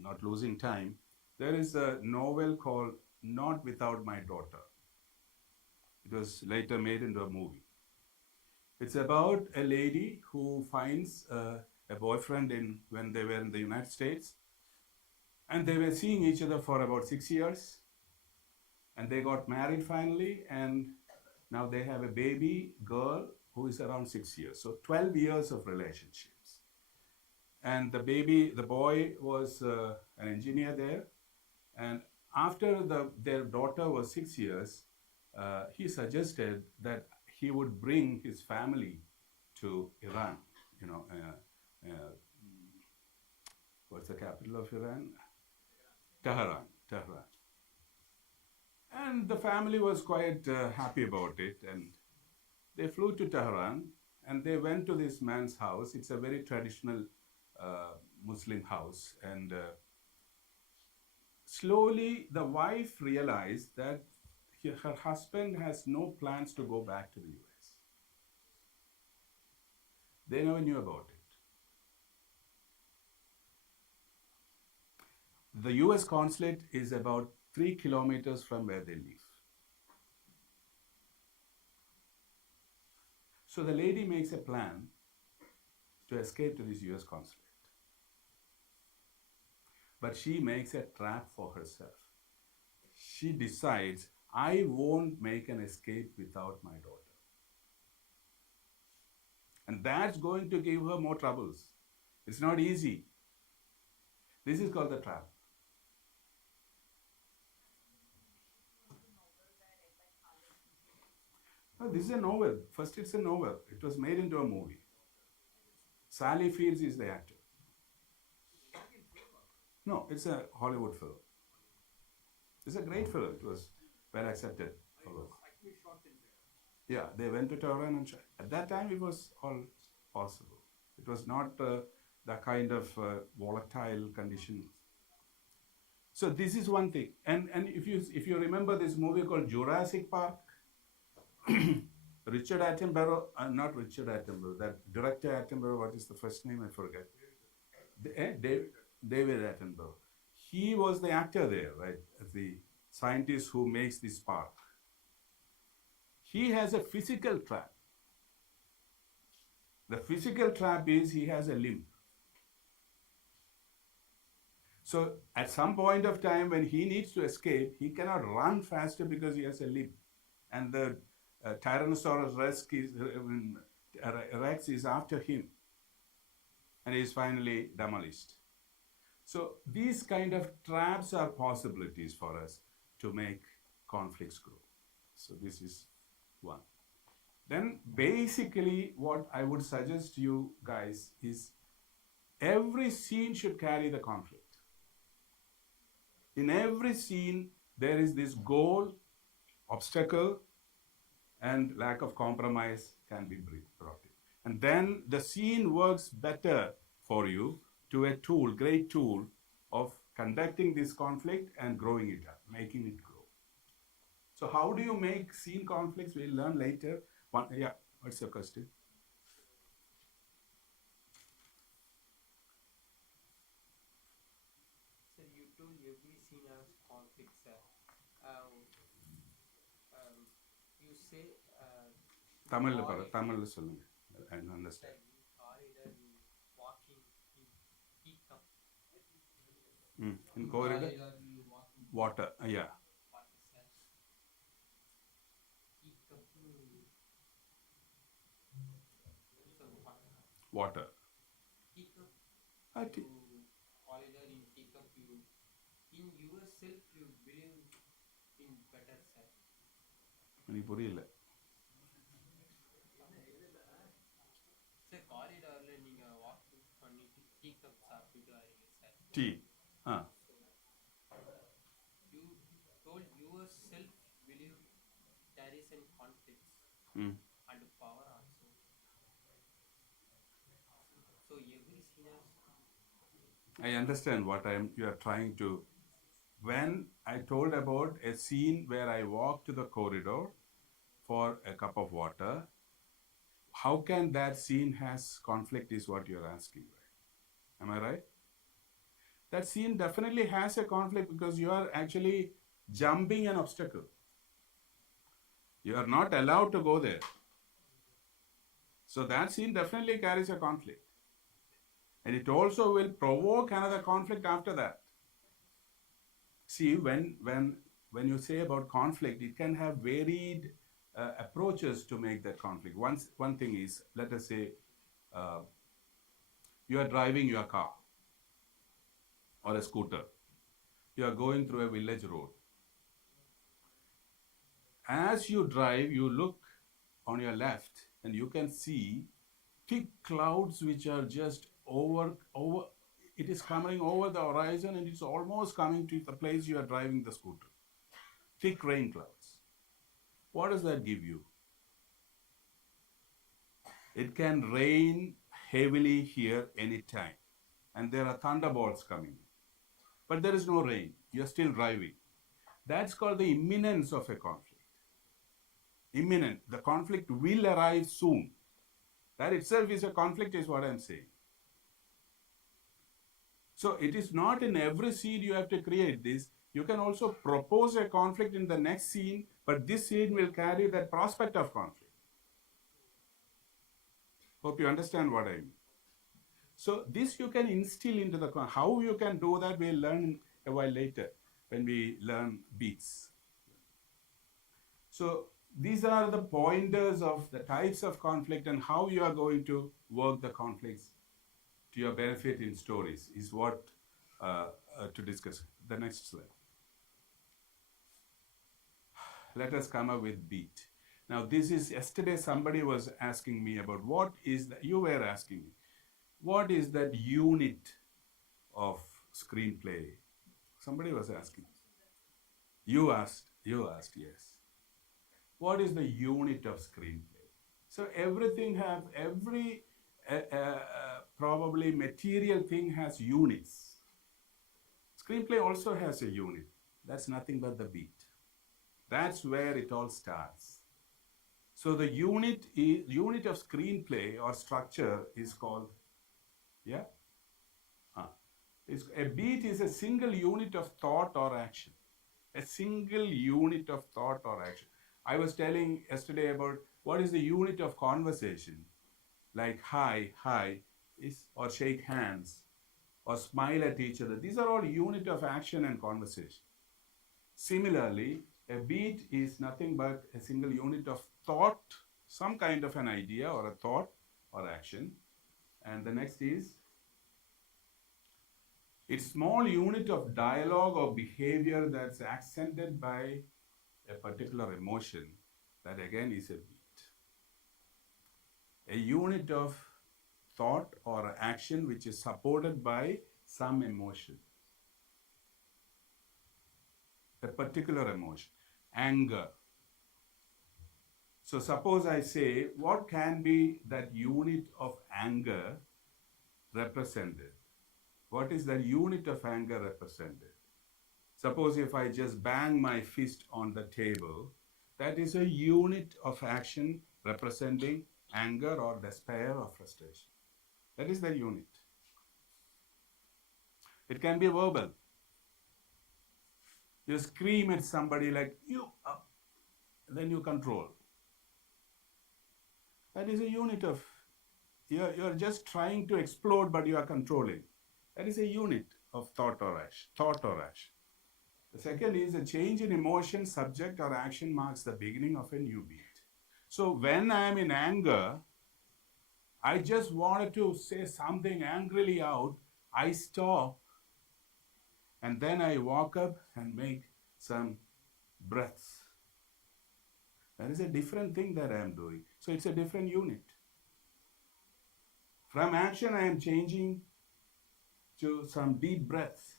not losing time. There is a novel called Not Without My Daughter. It was later made into a movie. It's about a lady who finds a boyfriend when they were in the United States. And they were seeing each other for about 6 years. And they got married finally. And now they have a baby girl who is around 6 years. So 12 years of relationships. And the boy was an engineer there. And after their daughter was 6 years, he suggested that he would bring his family to Iran. You know, what's the capital of Iran? Tehran. Tehran. And the family was quite happy about it, and they flew to Tehran and they went to this man's house. It's a very traditional Muslim house, and slowly the wife realized that her husband has no plans to go back to the US. They never knew about it. The US consulate is about 3 kilometers from where they live. So the lady makes a plan to escape to this US consulate. But she makes a trap for herself. She decides, I won't make an escape without my daughter. And that's going to give her more troubles. It's not easy. This is called the trap. No, this is a novel. First, it's a novel. It was made into a movie. Sally Fields is the actor. No, it's a Hollywood film. It's a great film. It was well accepted. Yeah, they went to Tehran and at that time it was all possible. It was not the kind of volatile condition. So this is one thing. And if you remember this movie called Jurassic Park, Richard Attenborough, not Richard Attenborough, that director Attenborough, what is the first name? I forget. David Attenborough. He was the actor there, right? The scientist who makes this park. He has a physical trap. The physical trap is he has a limp. So at some point of time when he needs to escape, he cannot run faster because he has a limp. And the Tyrannosaurus Rex is after him. And he is finally demolished. So these kind of traps are possibilities for us to make conflicts grow. So this is one. Then basically what I would suggest to you guys is every scene should carry the conflict. In every scene there is this goal, obstacle, and lack of compromise can be brought in. And then the scene works better for you to a tool, great tool of conducting this conflict and growing it up, making it grow. So how do you make scene conflicts? We'll learn later. Yeah, what's your question? Sir, you told every scene has conflicts, sir. You say Tamil சொல்லுங்க. I understand. corridor, you walking in teacup. In corridor, You walking water, yeah. water, sir. Teacup. So Water. teacup. Okay. You corridor in teacup. You in yourself you believe in better, sir. எனக்கு புரியல. Sir, corridorல நீங்க walking பண்ணிட்டு teacup சாப்பிட்டு வரீங்க, sir. Tea. You told yourself believe there is an conflict and power also. So every scene has I understand what you are trying to. When I told about a scene where I walked to the corridor for a cup of water, how can that scene has conflict is what you are asking, right? Am I right? That scene definitely has a conflict because you are actually jumping an obstacle. You are not allowed to go there. So that scene definitely carries a conflict. And it also will provoke another conflict after that. See, when you say about conflict, it can have varied approaches to make that conflict. One thing is, let us say, you are driving your car or a scooter. You are going through a village road. As you drive, you look on your left, and you can see thick clouds which are just over. It is coming over the horizon, and it's almost coming to the place you are driving the scooter. Thick rain clouds. What does that give you? It can rain heavily here anytime, and there are thunderbolts coming. But there is no rain. You're still driving. That's called the imminence of a conflict. Imminent. The conflict will arrive soon. That itself is a conflict, is what I'm saying. So it is not in every scene you have to create this. You can also propose a conflict in the next scene, but this scene will carry that prospect of conflict. Hope you understand what I mean. So this you can instill into the, how you can do that we'll learn a while later when we learn beats. So these are the pointers of the types of conflict and how you are going to work the conflicts to your benefit in stories is what to discuss. The next slide. Let us come up with beat. Now this is, yesterday somebody was asking me about what is that, you were asking me, what is that unit of screenplay? Somebody was asking. You asked, yes. What is the unit of screenplay? So everything have, every probably material thing has units. Screenplay also has a unit. That's nothing but the beat. That's where it all starts. So the unit of screenplay or structure is called, yeah? A beat is a single unit of thought or action. A single unit of thought or action. I was telling yesterday about what is the unit of conversation, like hi, or shake hands, or smile at each other. These are all unit of action and conversation. Similarly, a beat is nothing but a single unit of thought, some kind of an idea or a thought or action. And the next is, it's small unit of dialogue or behavior that's accented by a particular emotion. That again is a beat. A unit of thought or action which is supported by some emotion. A particular emotion. Anger. So suppose I say, what can be that unit of anger represented? What is the unit of anger represented? Suppose if I just bang my fist on the table, that is a unit of action representing anger or despair or frustration. That is the unit. It can be verbal. You scream at somebody like, you up, then you control. That is a unit of, you're just trying to explode, but you are controlling. That is a unit of thought or action. The second is a change in emotion, subject, or action marks the beginning of a new beat. So when I am in anger, I just wanted to say something angrily out, I stop, and then I walk up and make some breaths. That is a different thing that I am doing. So it's a different unit. From action, I am changing to some deep breaths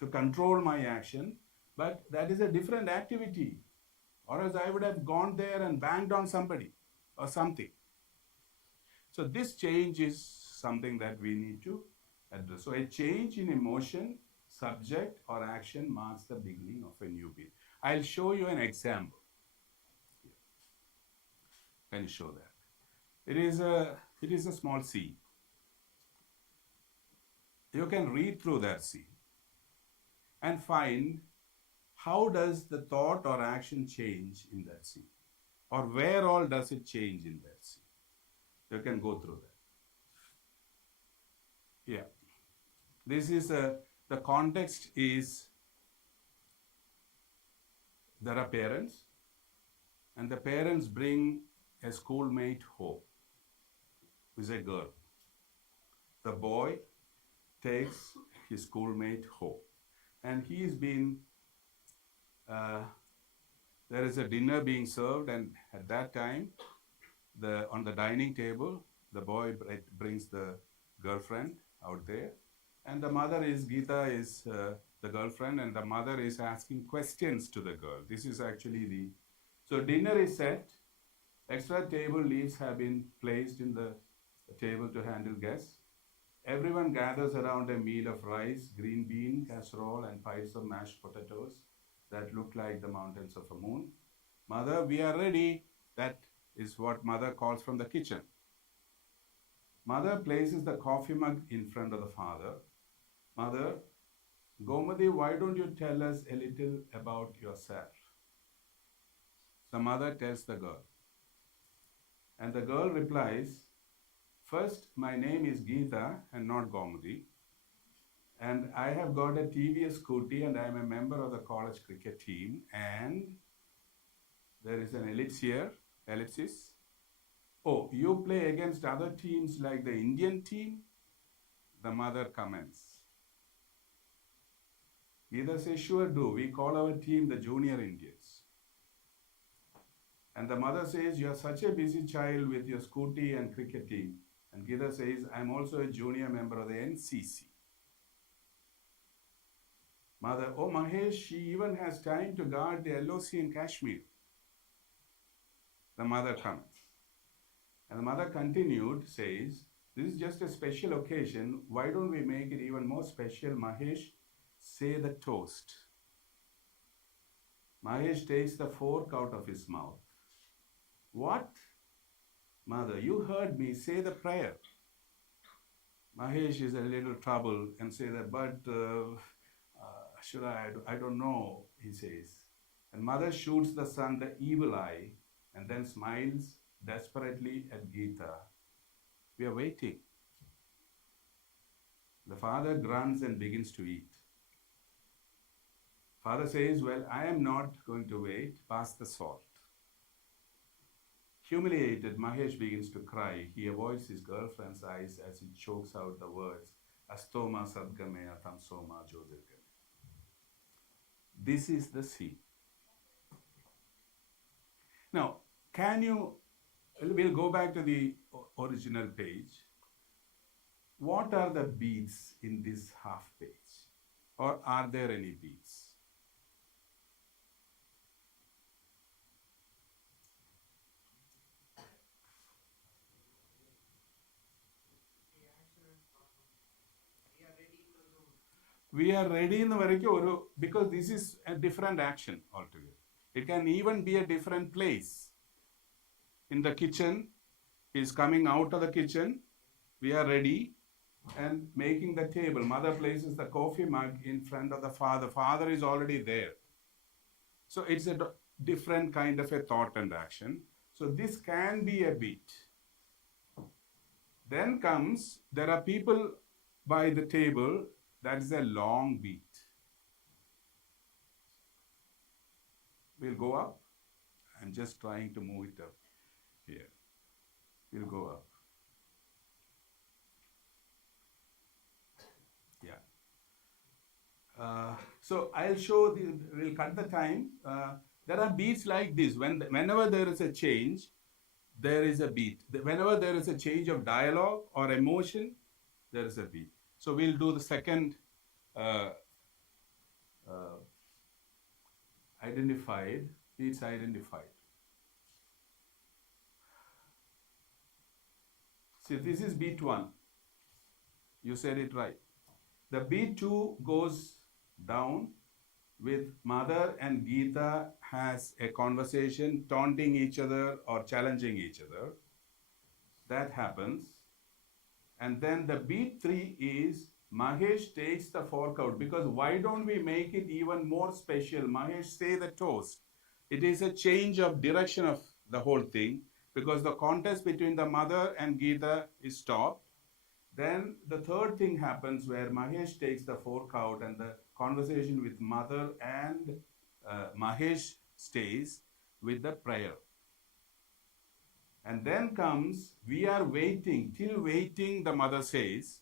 to control my action, but that is a different activity. Or else I would have gone there and banged on somebody or something. So this change is something that we need to address. So a change in emotion, subject, or action marks the beginning of a new beat. I'll show you an example. Can you show that? It is a small scene. You can read through that scene and find how does the thought or action change in that scene, or where all does it change in that scene. You can go through that. Yeah. This is the context is there are parents, and the parents bring a schoolmate home, who is a girl. The boy takes his schoolmate home, and he's been there is a dinner being served, and at that time, on the dining table, the boy brings the girlfriend out there, and the mother is Geeta is the girlfriend, and the mother is asking questions to the girl. This is actually so dinner is set. Extra table leaves have been placed in the table to handle guests. Everyone gathers around a meal of rice, green bean casserole, and piles of mashed potatoes that look like the mountains of a moon. Mother, we are ready. That is what mother calls from the kitchen. Mother places the coffee mug in front of the father. Mother, Gomadi, why don't you tell us a little about yourself? The mother tells the girl. And the girl replies, first, my name is Geeta and not Gomadi. And I have got a TVS scooty and I am a member of the college cricket team. And there is an ellipsis. Oh, you play against other teams like the Indian team? The mother comments. Geeta says, sure do. We call our team the Junior Indians. And the mother says, you are such a busy child with your scooty and cricket team. And Geeta says, I'm also a junior member of the NCC. Mother, oh Mahesh, she even has time to guard the LOC in Kashmir. The mother comments. And the mother continued, says, this is just a special occasion. Why don't we make it even more special? Mahesh, say the toast. Mahesh takes the fork out of his mouth. What? Mother, you heard me, say the prayer. Mahesh is a little troubled and say that, but should I don't know, he says. And mother shoots the son the evil eye and then smiles desperately at Geeta. We are waiting. The father grunts and begins to eat. Father says, well, I am not going to wait. Pass the salt. Humiliated, Mahesh begins to cry. He avoids his girlfriend's eyes as he chokes out the words, Astoma Sadgame Atamsoma Jyotirgame. This is the scene. Now, we'll go back to the original page. What are the beats in this half page? Or are there any beats? We are ready in the because this is a different action altogether. It can even be a different place. In the kitchen, he's coming out of the kitchen. We are ready and making the table. Mother places the coffee mug in front of the father. Father is already there. So it's a different kind of a thought and action. So this can be a beat. Then comes, there are people by the table. That is a long beat. We'll go up. I'm just trying to move it up here. We'll go up. Yeah. So I'll show we'll cut the time. There are beats like this. Whenever there is a change, there is a beat. Whenever there is a change of dialogue or emotion, there is a beat. So we'll do the second beats identified. See, this is beat 1. You said it right. The beat 2 goes down with mother and Geeta has a conversation, taunting each other or challenging each other. That happens. And then the beat 3 is Mahesh takes the fork out, because why don't we make it even more special? Mahesh, say the toast. It is a change of direction of the whole thing, because the contest between the mother and Geeta is stopped. Then the third thing happens where Mahesh takes the fork out and the conversation with mother and Mahesh stays with the prayer. And then comes, we are waiting, till waiting, the mother says.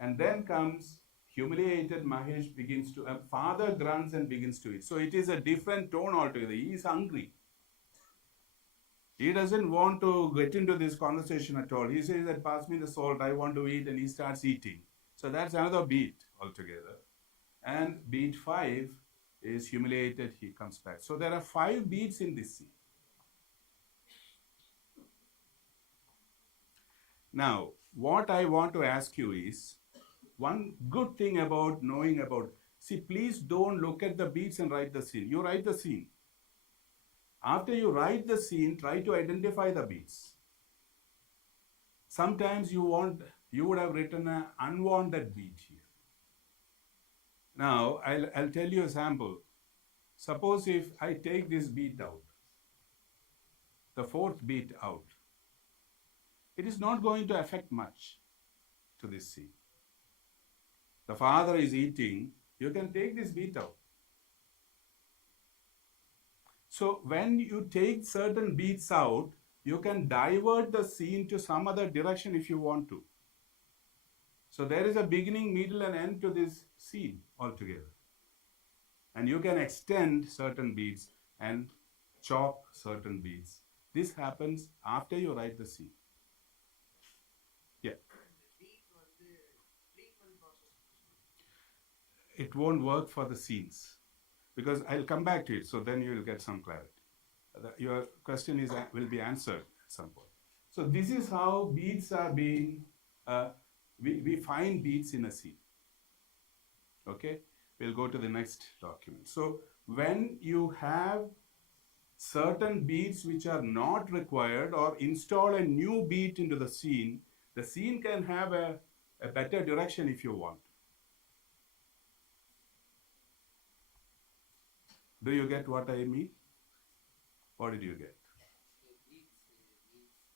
And then comes, Humiliated Mahesh begins to, father grunts and begins to eat. So it is a different tone altogether. He is hungry. He doesn't want to get into this conversation at all. He says that pass me the salt, I want to eat, and he starts eating. So that's another beat altogether. And beat 5 is humiliated, he comes back. So there are 5 beats in this scene. Now, what I want to ask you is, one good thing about knowing about, see, please don't look at the beats and write the scene. You write the scene. After you write the scene, try to identify the beats. Sometimes you would have written an unwanted beat here. Now, I'll tell you a sample. Suppose if I take this beat out, the 4th beat out, it is not going to affect much to this scene. The father is eating, you can take this beat out. So when you take certain beats out, you can divert the scene to some other direction if you want to. So there is a beginning, middle, and end to this scene altogether. And you can extend certain beats and chop certain beats. This happens after you write the scene. Yeah. It won't work for the scenes because I'll come back to it, so then you will get some clarity. Your question will be answered at some point. So this is how beats are being, we find beats in a scene. Okay, we'll go to the next document. So when you have certain beats which are not required or install a new beat into the scene can have a better direction if you want. Do you get what I mean? What did you get?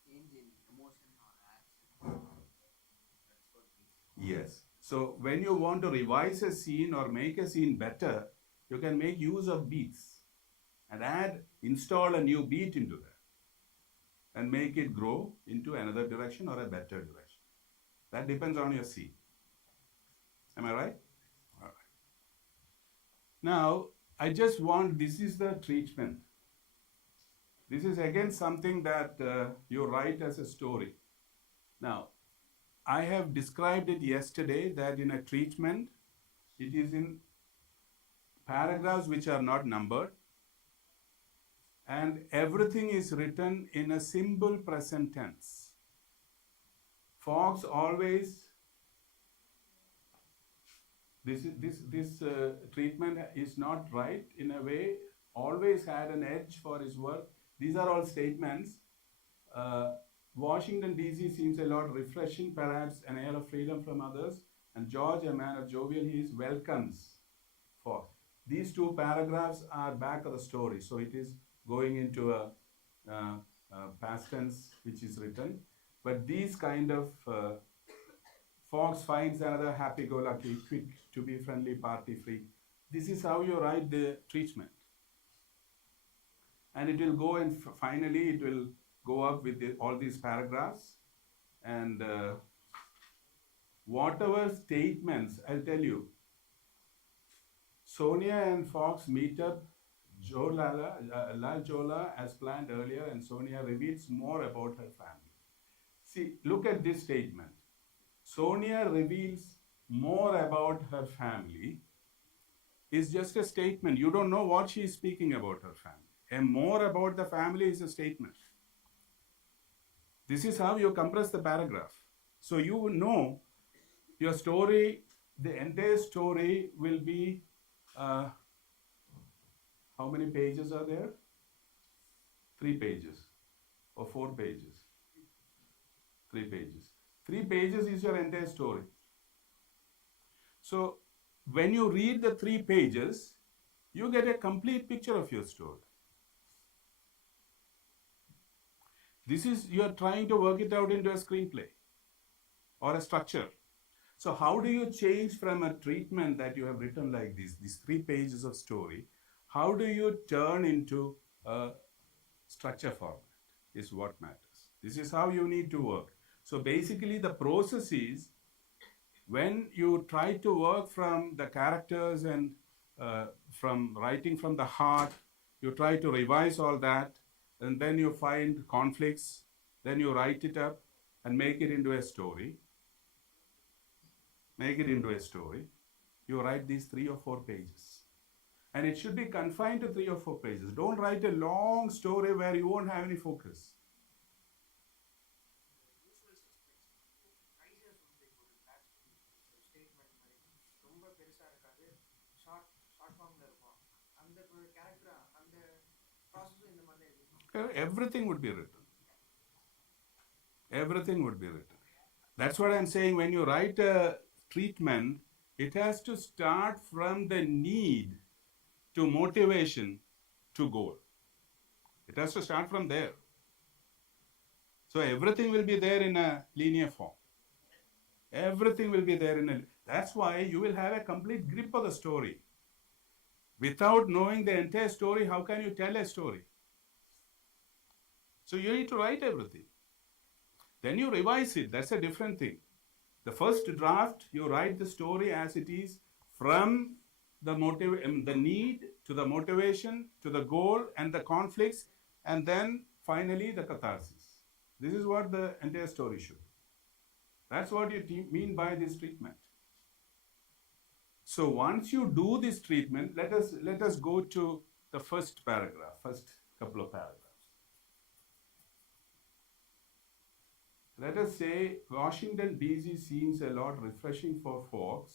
Change in emotion or action. That's what beats. Yes. So when you want to revise a scene or make a scene better, you can make use of beats and install a new beat into that and make it grow into another direction or a better direction. That depends on your scene. Am I right? All right. Now, I just want, this is the treatment. This is again something that you write as a story. Now, I have described it yesterday that in a treatment, it is in paragraphs which are not numbered, and everything is written in a simple present tense. Fox always, this treatment is not right in a way, always had an edge for his work. These are all statements. Washington, D.C. seems a lot refreshing, perhaps an air of freedom from others. And George, a man of jovial ease, welcomes Fox. These 2 paragraphs are back of the story. So it is going into a past tense which is written. But these kind of, Fox finds another happy-go-lucky, quick, to be friendly, party-free. This is how you write the treatment. And it will go and finally it will go up with all these paragraphs. And whatever statements, I'll tell you, Sonia and Fox meet up. La Jola, as planned earlier, and Sonia reveals more about her family. See, look at this statement. Sonia reveals more about her family is just a statement. You don't know what she is speaking about her family. And more about the family is a statement. This is how you compress the paragraph. So you know your story, the entire story will be, how many pages are there? 3 pages or 4 pages? 3 pages. 3 pages is your entire story. So when you read the 3 pages, you get a complete picture of your story. This is, you are trying to work it out into a screenplay or a structure. So how do you change from a treatment that you have written like this, these 3 pages of story, how do you turn into a structure format is what matters. This is how you need to work. So basically the process is, When you try to work from the characters and from writing from the heart, you try to revise all that, and then you find conflicts, then you write it up and make it into a story. Make it into a story. You write these 3 or 4 pages. And it should be confined to 3 or 4 pages. Don't write a long story where you won't have any focus. Usual suspects கடைசியாக சொல்லிட்டு ஒரு last statement மாதிரி ரொம்ப பெருசாக இருக்காது, short ஃபார்மில் இருக்கும். அந்த கேரக்டர் அந்த ப்ராசஸும் இந்த மாதிரி தான் இருக்கும். Everything would be written. Everything would be written. That's what I'm saying. When you write a treatment, it has to start from the need to motivation to goal. It has to start from there. So everything will be there in a linear form. Everything will be there in a. That's why you will have a complete grip of the story. Without knowing the entire story, how can you tell a story? So you need to write everything. Then you revise it. That's a different thing. The first draft, you write the story as it is from the need to the motivation to the goal and the conflicts, and then finally the catharsis. This is what the entire story should be. That's what you mean by this treatment. So once you do this treatment, let us go to the first paragraph, first couple of paragraphs. Let us say Washington DC seems a lot refreshing for folks.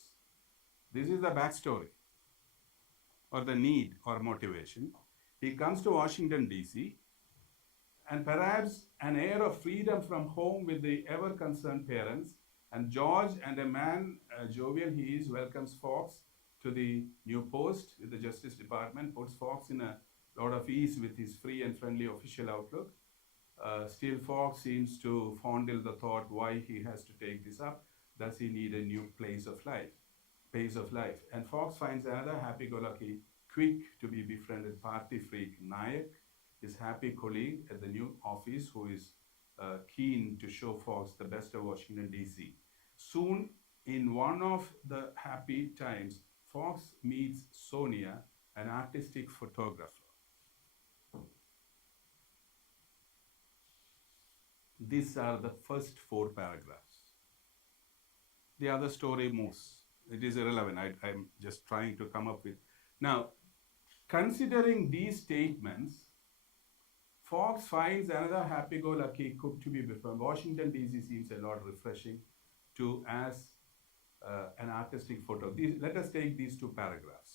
This is the backstory or the need or motivation. He comes to Washington DC and perhaps an air of freedom from home with the ever concerned parents. And George, and a man jovial he is, welcomes Fox to the new post with the Justice Department, puts Fox in a lot of ease with his free and friendly official outlook. Still, Fox seems to fondle the thought why he has to take this up. Does he need a new pace of life? And Fox finds another happy-go-lucky, quick to be befriended party freak, Nayak, his happy colleague at the new office, who is keen to show Fox the best of Washington, D.C. Soon, in one of the happy times, Fox meets Sonia, an artistic photographer. These are the first 4 paragraphs. The other story moves. It is irrelevant. I'm just trying to come up with. Now, considering these statements, Fox finds another happy-go-lucky cook to be befriended. Washington, D.C. seems a lot refreshing to as an artistic photo. Let us take these 2 paragraphs.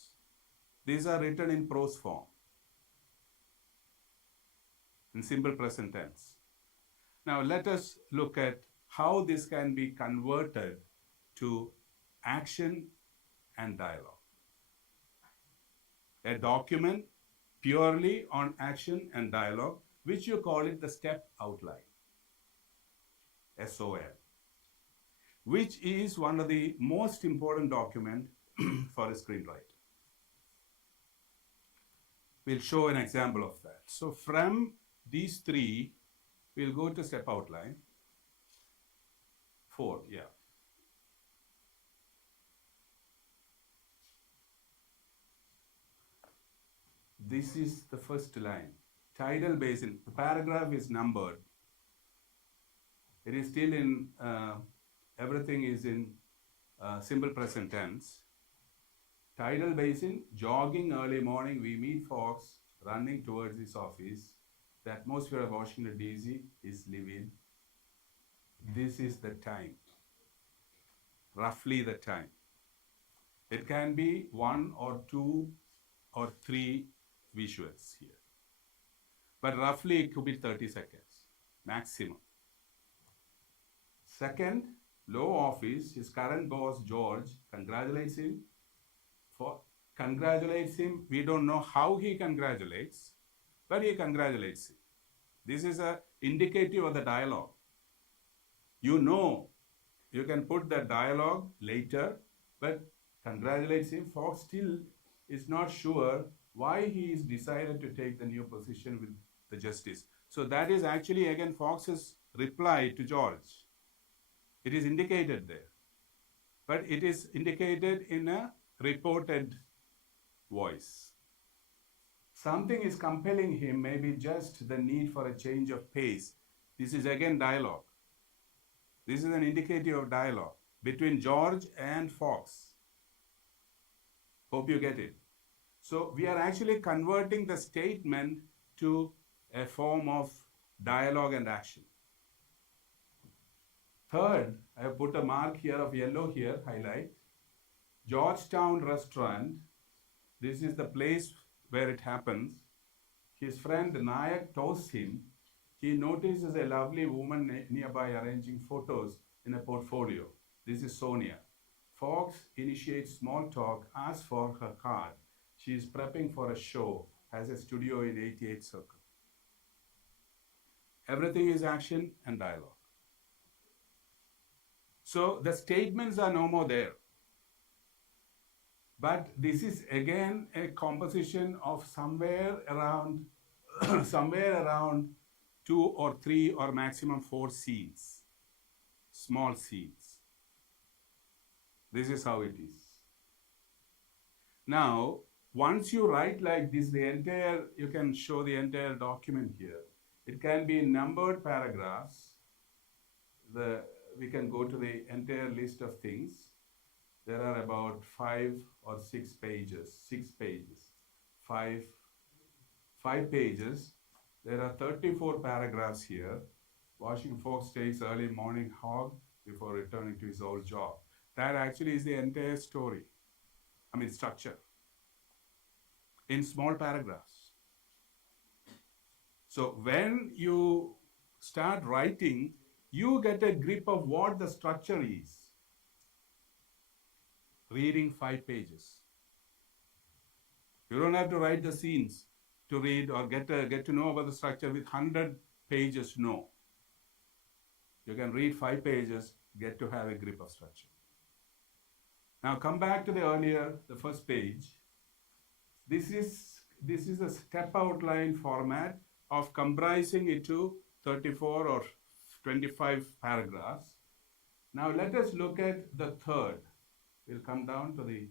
These are written in prose form, in simple present tense. Now let us look at how this can be converted to action and dialogue. A document purely on action and dialogue, which you call it the step outline, SOL, which is one of the most important document for a screenwriter. We'll show an example of that. So from these 3, we'll go to step outline. 4, yeah. This is the first line. Tidal basin. The paragraph is numbered. It is still in, everything is in simple present tense. Tidal basin, jogging early morning, we meet Fox running towards his office. The atmosphere of Washington, D.C. is living. This is the time, roughly the time. It can be 1 or 2 or 3 visuals here. But roughly it could be 30 seconds, maximum. Second, low office, his current boss, George, congratulates him. We don't know how he congratulates, but he congratulates him. This is an indicative of the dialogue. You know, you can put the dialogue later, but congratulates him. Fox still is not sure why he is decided to take the new position with the justice. So that is actually again Fox's reply to George. It is indicated there. but it is indicated in a reported voice. Something is compelling him, maybe just the need for a change of pace. This is again dialogue. This is an indicative of dialogue between George and Fox. Hope you get it. So we are actually converting the statement to a form of dialogue and action. Third, I have put a mark here of yellow here, highlight. Georgetown restaurant. This is the place where it happens. His friend Nayak toasts him. He notices a lovely woman nearby arranging photos in a portfolio. This is Sonia. Fox initiates small talk, asks for her card. She is prepping for a show, has a studio in 88 Circle. Everything is action and dialogue. So the statements are no more there. But this is again a composition of somewhere around somewhere around 2 or 3 or maximum 4 scenes, small scenes. This is how it is. Now, once you write like this, you can show the entire document here. It can be in numbered paragraphs. We can go to the entire list of things. There are about 5 or 6 pages, 6 pages, 5 pages. There are 34 paragraphs here. Washington Fox takes early morning hog before returning to his old job. That actually is the entire story. Structure. In small paragraphs. So when you start writing, you get a grip of what the structure is. Reading 5 pages. You don't have to write the scenes to read or get to know about the structure with 100 pages, no. You can read 5 pages, get to have a grip of structure. Now come back to the first page. This is a step outline format of comprising it to 34 or 25 paragraphs. Now let us look at the third. We'll come down to the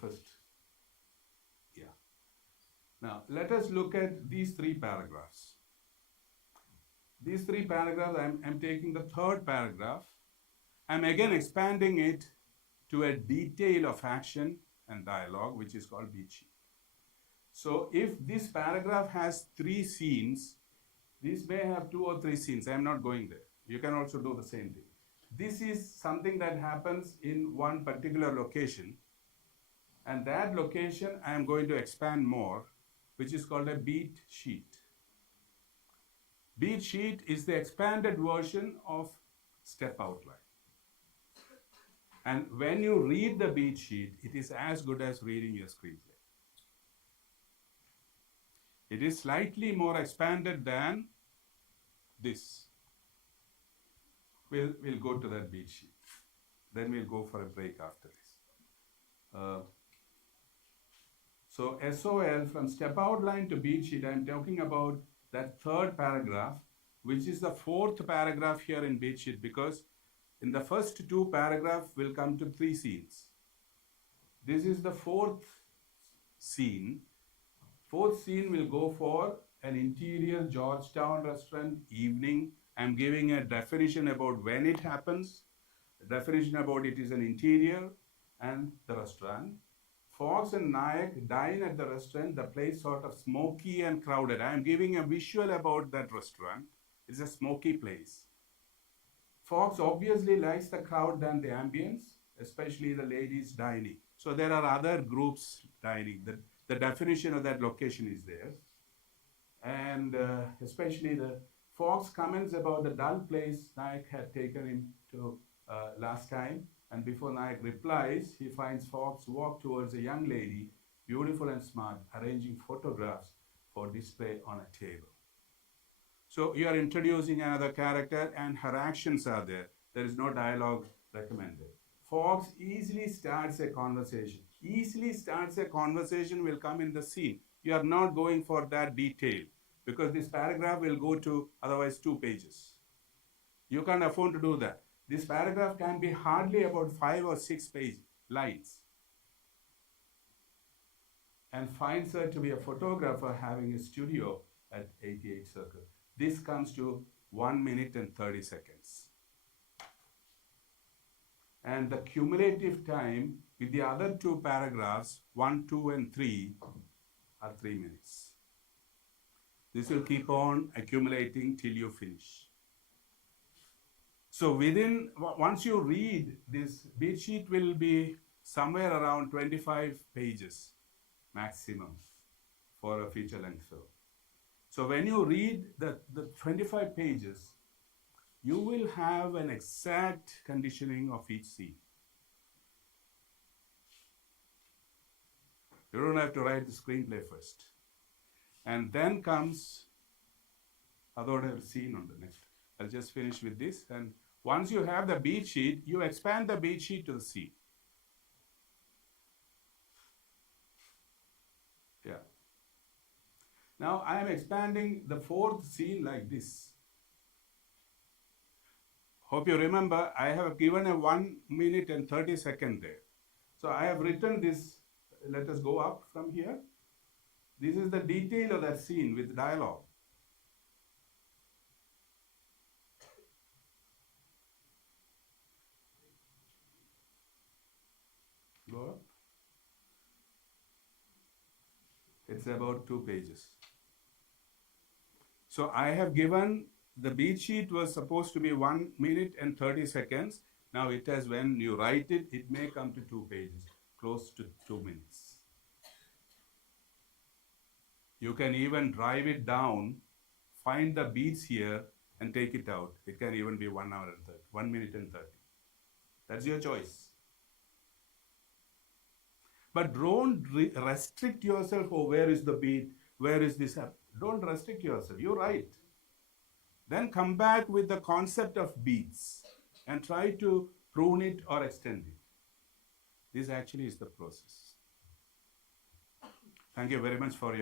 first. Yeah. Now let us look at these 3 paragraphs. These 3 paragraphs, I'm taking the third paragraph. I'm again expanding it to a detail of action and dialogue, which is called beat sheet. So if this paragraph has 3 scenes, this may have 2 or 3 scenes. I'm not going there. You can also do the same thing. This is something that happens in one particular location, and that location I am going to expand more, which is called a beat sheet. Beat sheet is the expanded version of step outline. And when you read the beat sheet, it is as good as reading your screenplay. It is slightly more expanded than this. We'll go to that beat sheet. Then we'll go for a break after this. So SOL, from step outline to beat sheet, I'm talking about that third paragraph, which is the 4th paragraph here in beat sheet, because in the first 2 paragraphs will come to 3 scenes. This is the 4th scene. 4th scene will go for an interior Georgetown restaurant evening. I'm giving a definition about when it happens, a definition about it is an interior and the restaurant. Fox and Nayak dine at the restaurant, the place sort of smoky and crowded. I'm giving a visual about that restaurant. It's a smoky place. Fox obviously likes the crowd than the ambience, especially the ladies dining. So there are other groups dining. The definition of that location is there. And especially the Fox comments about the dull place Nayak had taken him to last time. And before Nayak replies, he finds Fox walk towards a young lady, beautiful and smart, arranging photographs for display on a table. So you are introducing another character and her actions are there. There is no dialogue recommended. Fox easily starts a conversation. Easily starts a conversation will come in the scene. You are not going for that detail because this paragraph will go to otherwise 2 pages. You can't afford to do that. This paragraph can be hardly about 5 or 6 page lines, and finds her to be a photographer having a studio at 88 Circle. This comes to 1 minute and 30 seconds. And the cumulative time with the other two paragraphs, 1, 2, and 3, are 3 minutes. This will keep on accumulating till you finish. So once you read this, beat sheet will be somewhere around 25 pages maximum for a feature length film. So when you read the 25 pages, you will have an exact conditioning of each scene. You don't have to write the screenplay first. And then comes other scene on the next. I'll just finish with this. And once you have the beat sheet, you expand the beat sheet to the scene. Yeah. Now I am expanding the fourth scene like this. Hope you remember, I have given a 1 minute and 30 second there. So I have written this. Let us go up from here. This is the detail of that scene with dialogue. Go up. It's about 2 pages. So I have given, the beat sheet was supposed to be 1 minute and 30 seconds. Now it has, when you write it, it may come to 2 pages, close to 2 minutes. You can even drive it down, find the beats here, and take it out. It can even be 1 hour and 30, 1 minute and 30. That's your choice. But don't restrict yourself. Oh, where is the beat? Where is this? Don't restrict yourself. You write. Then come back with the concept of beats and try to prune it or extend it. This actually is the process. Thank you very much for your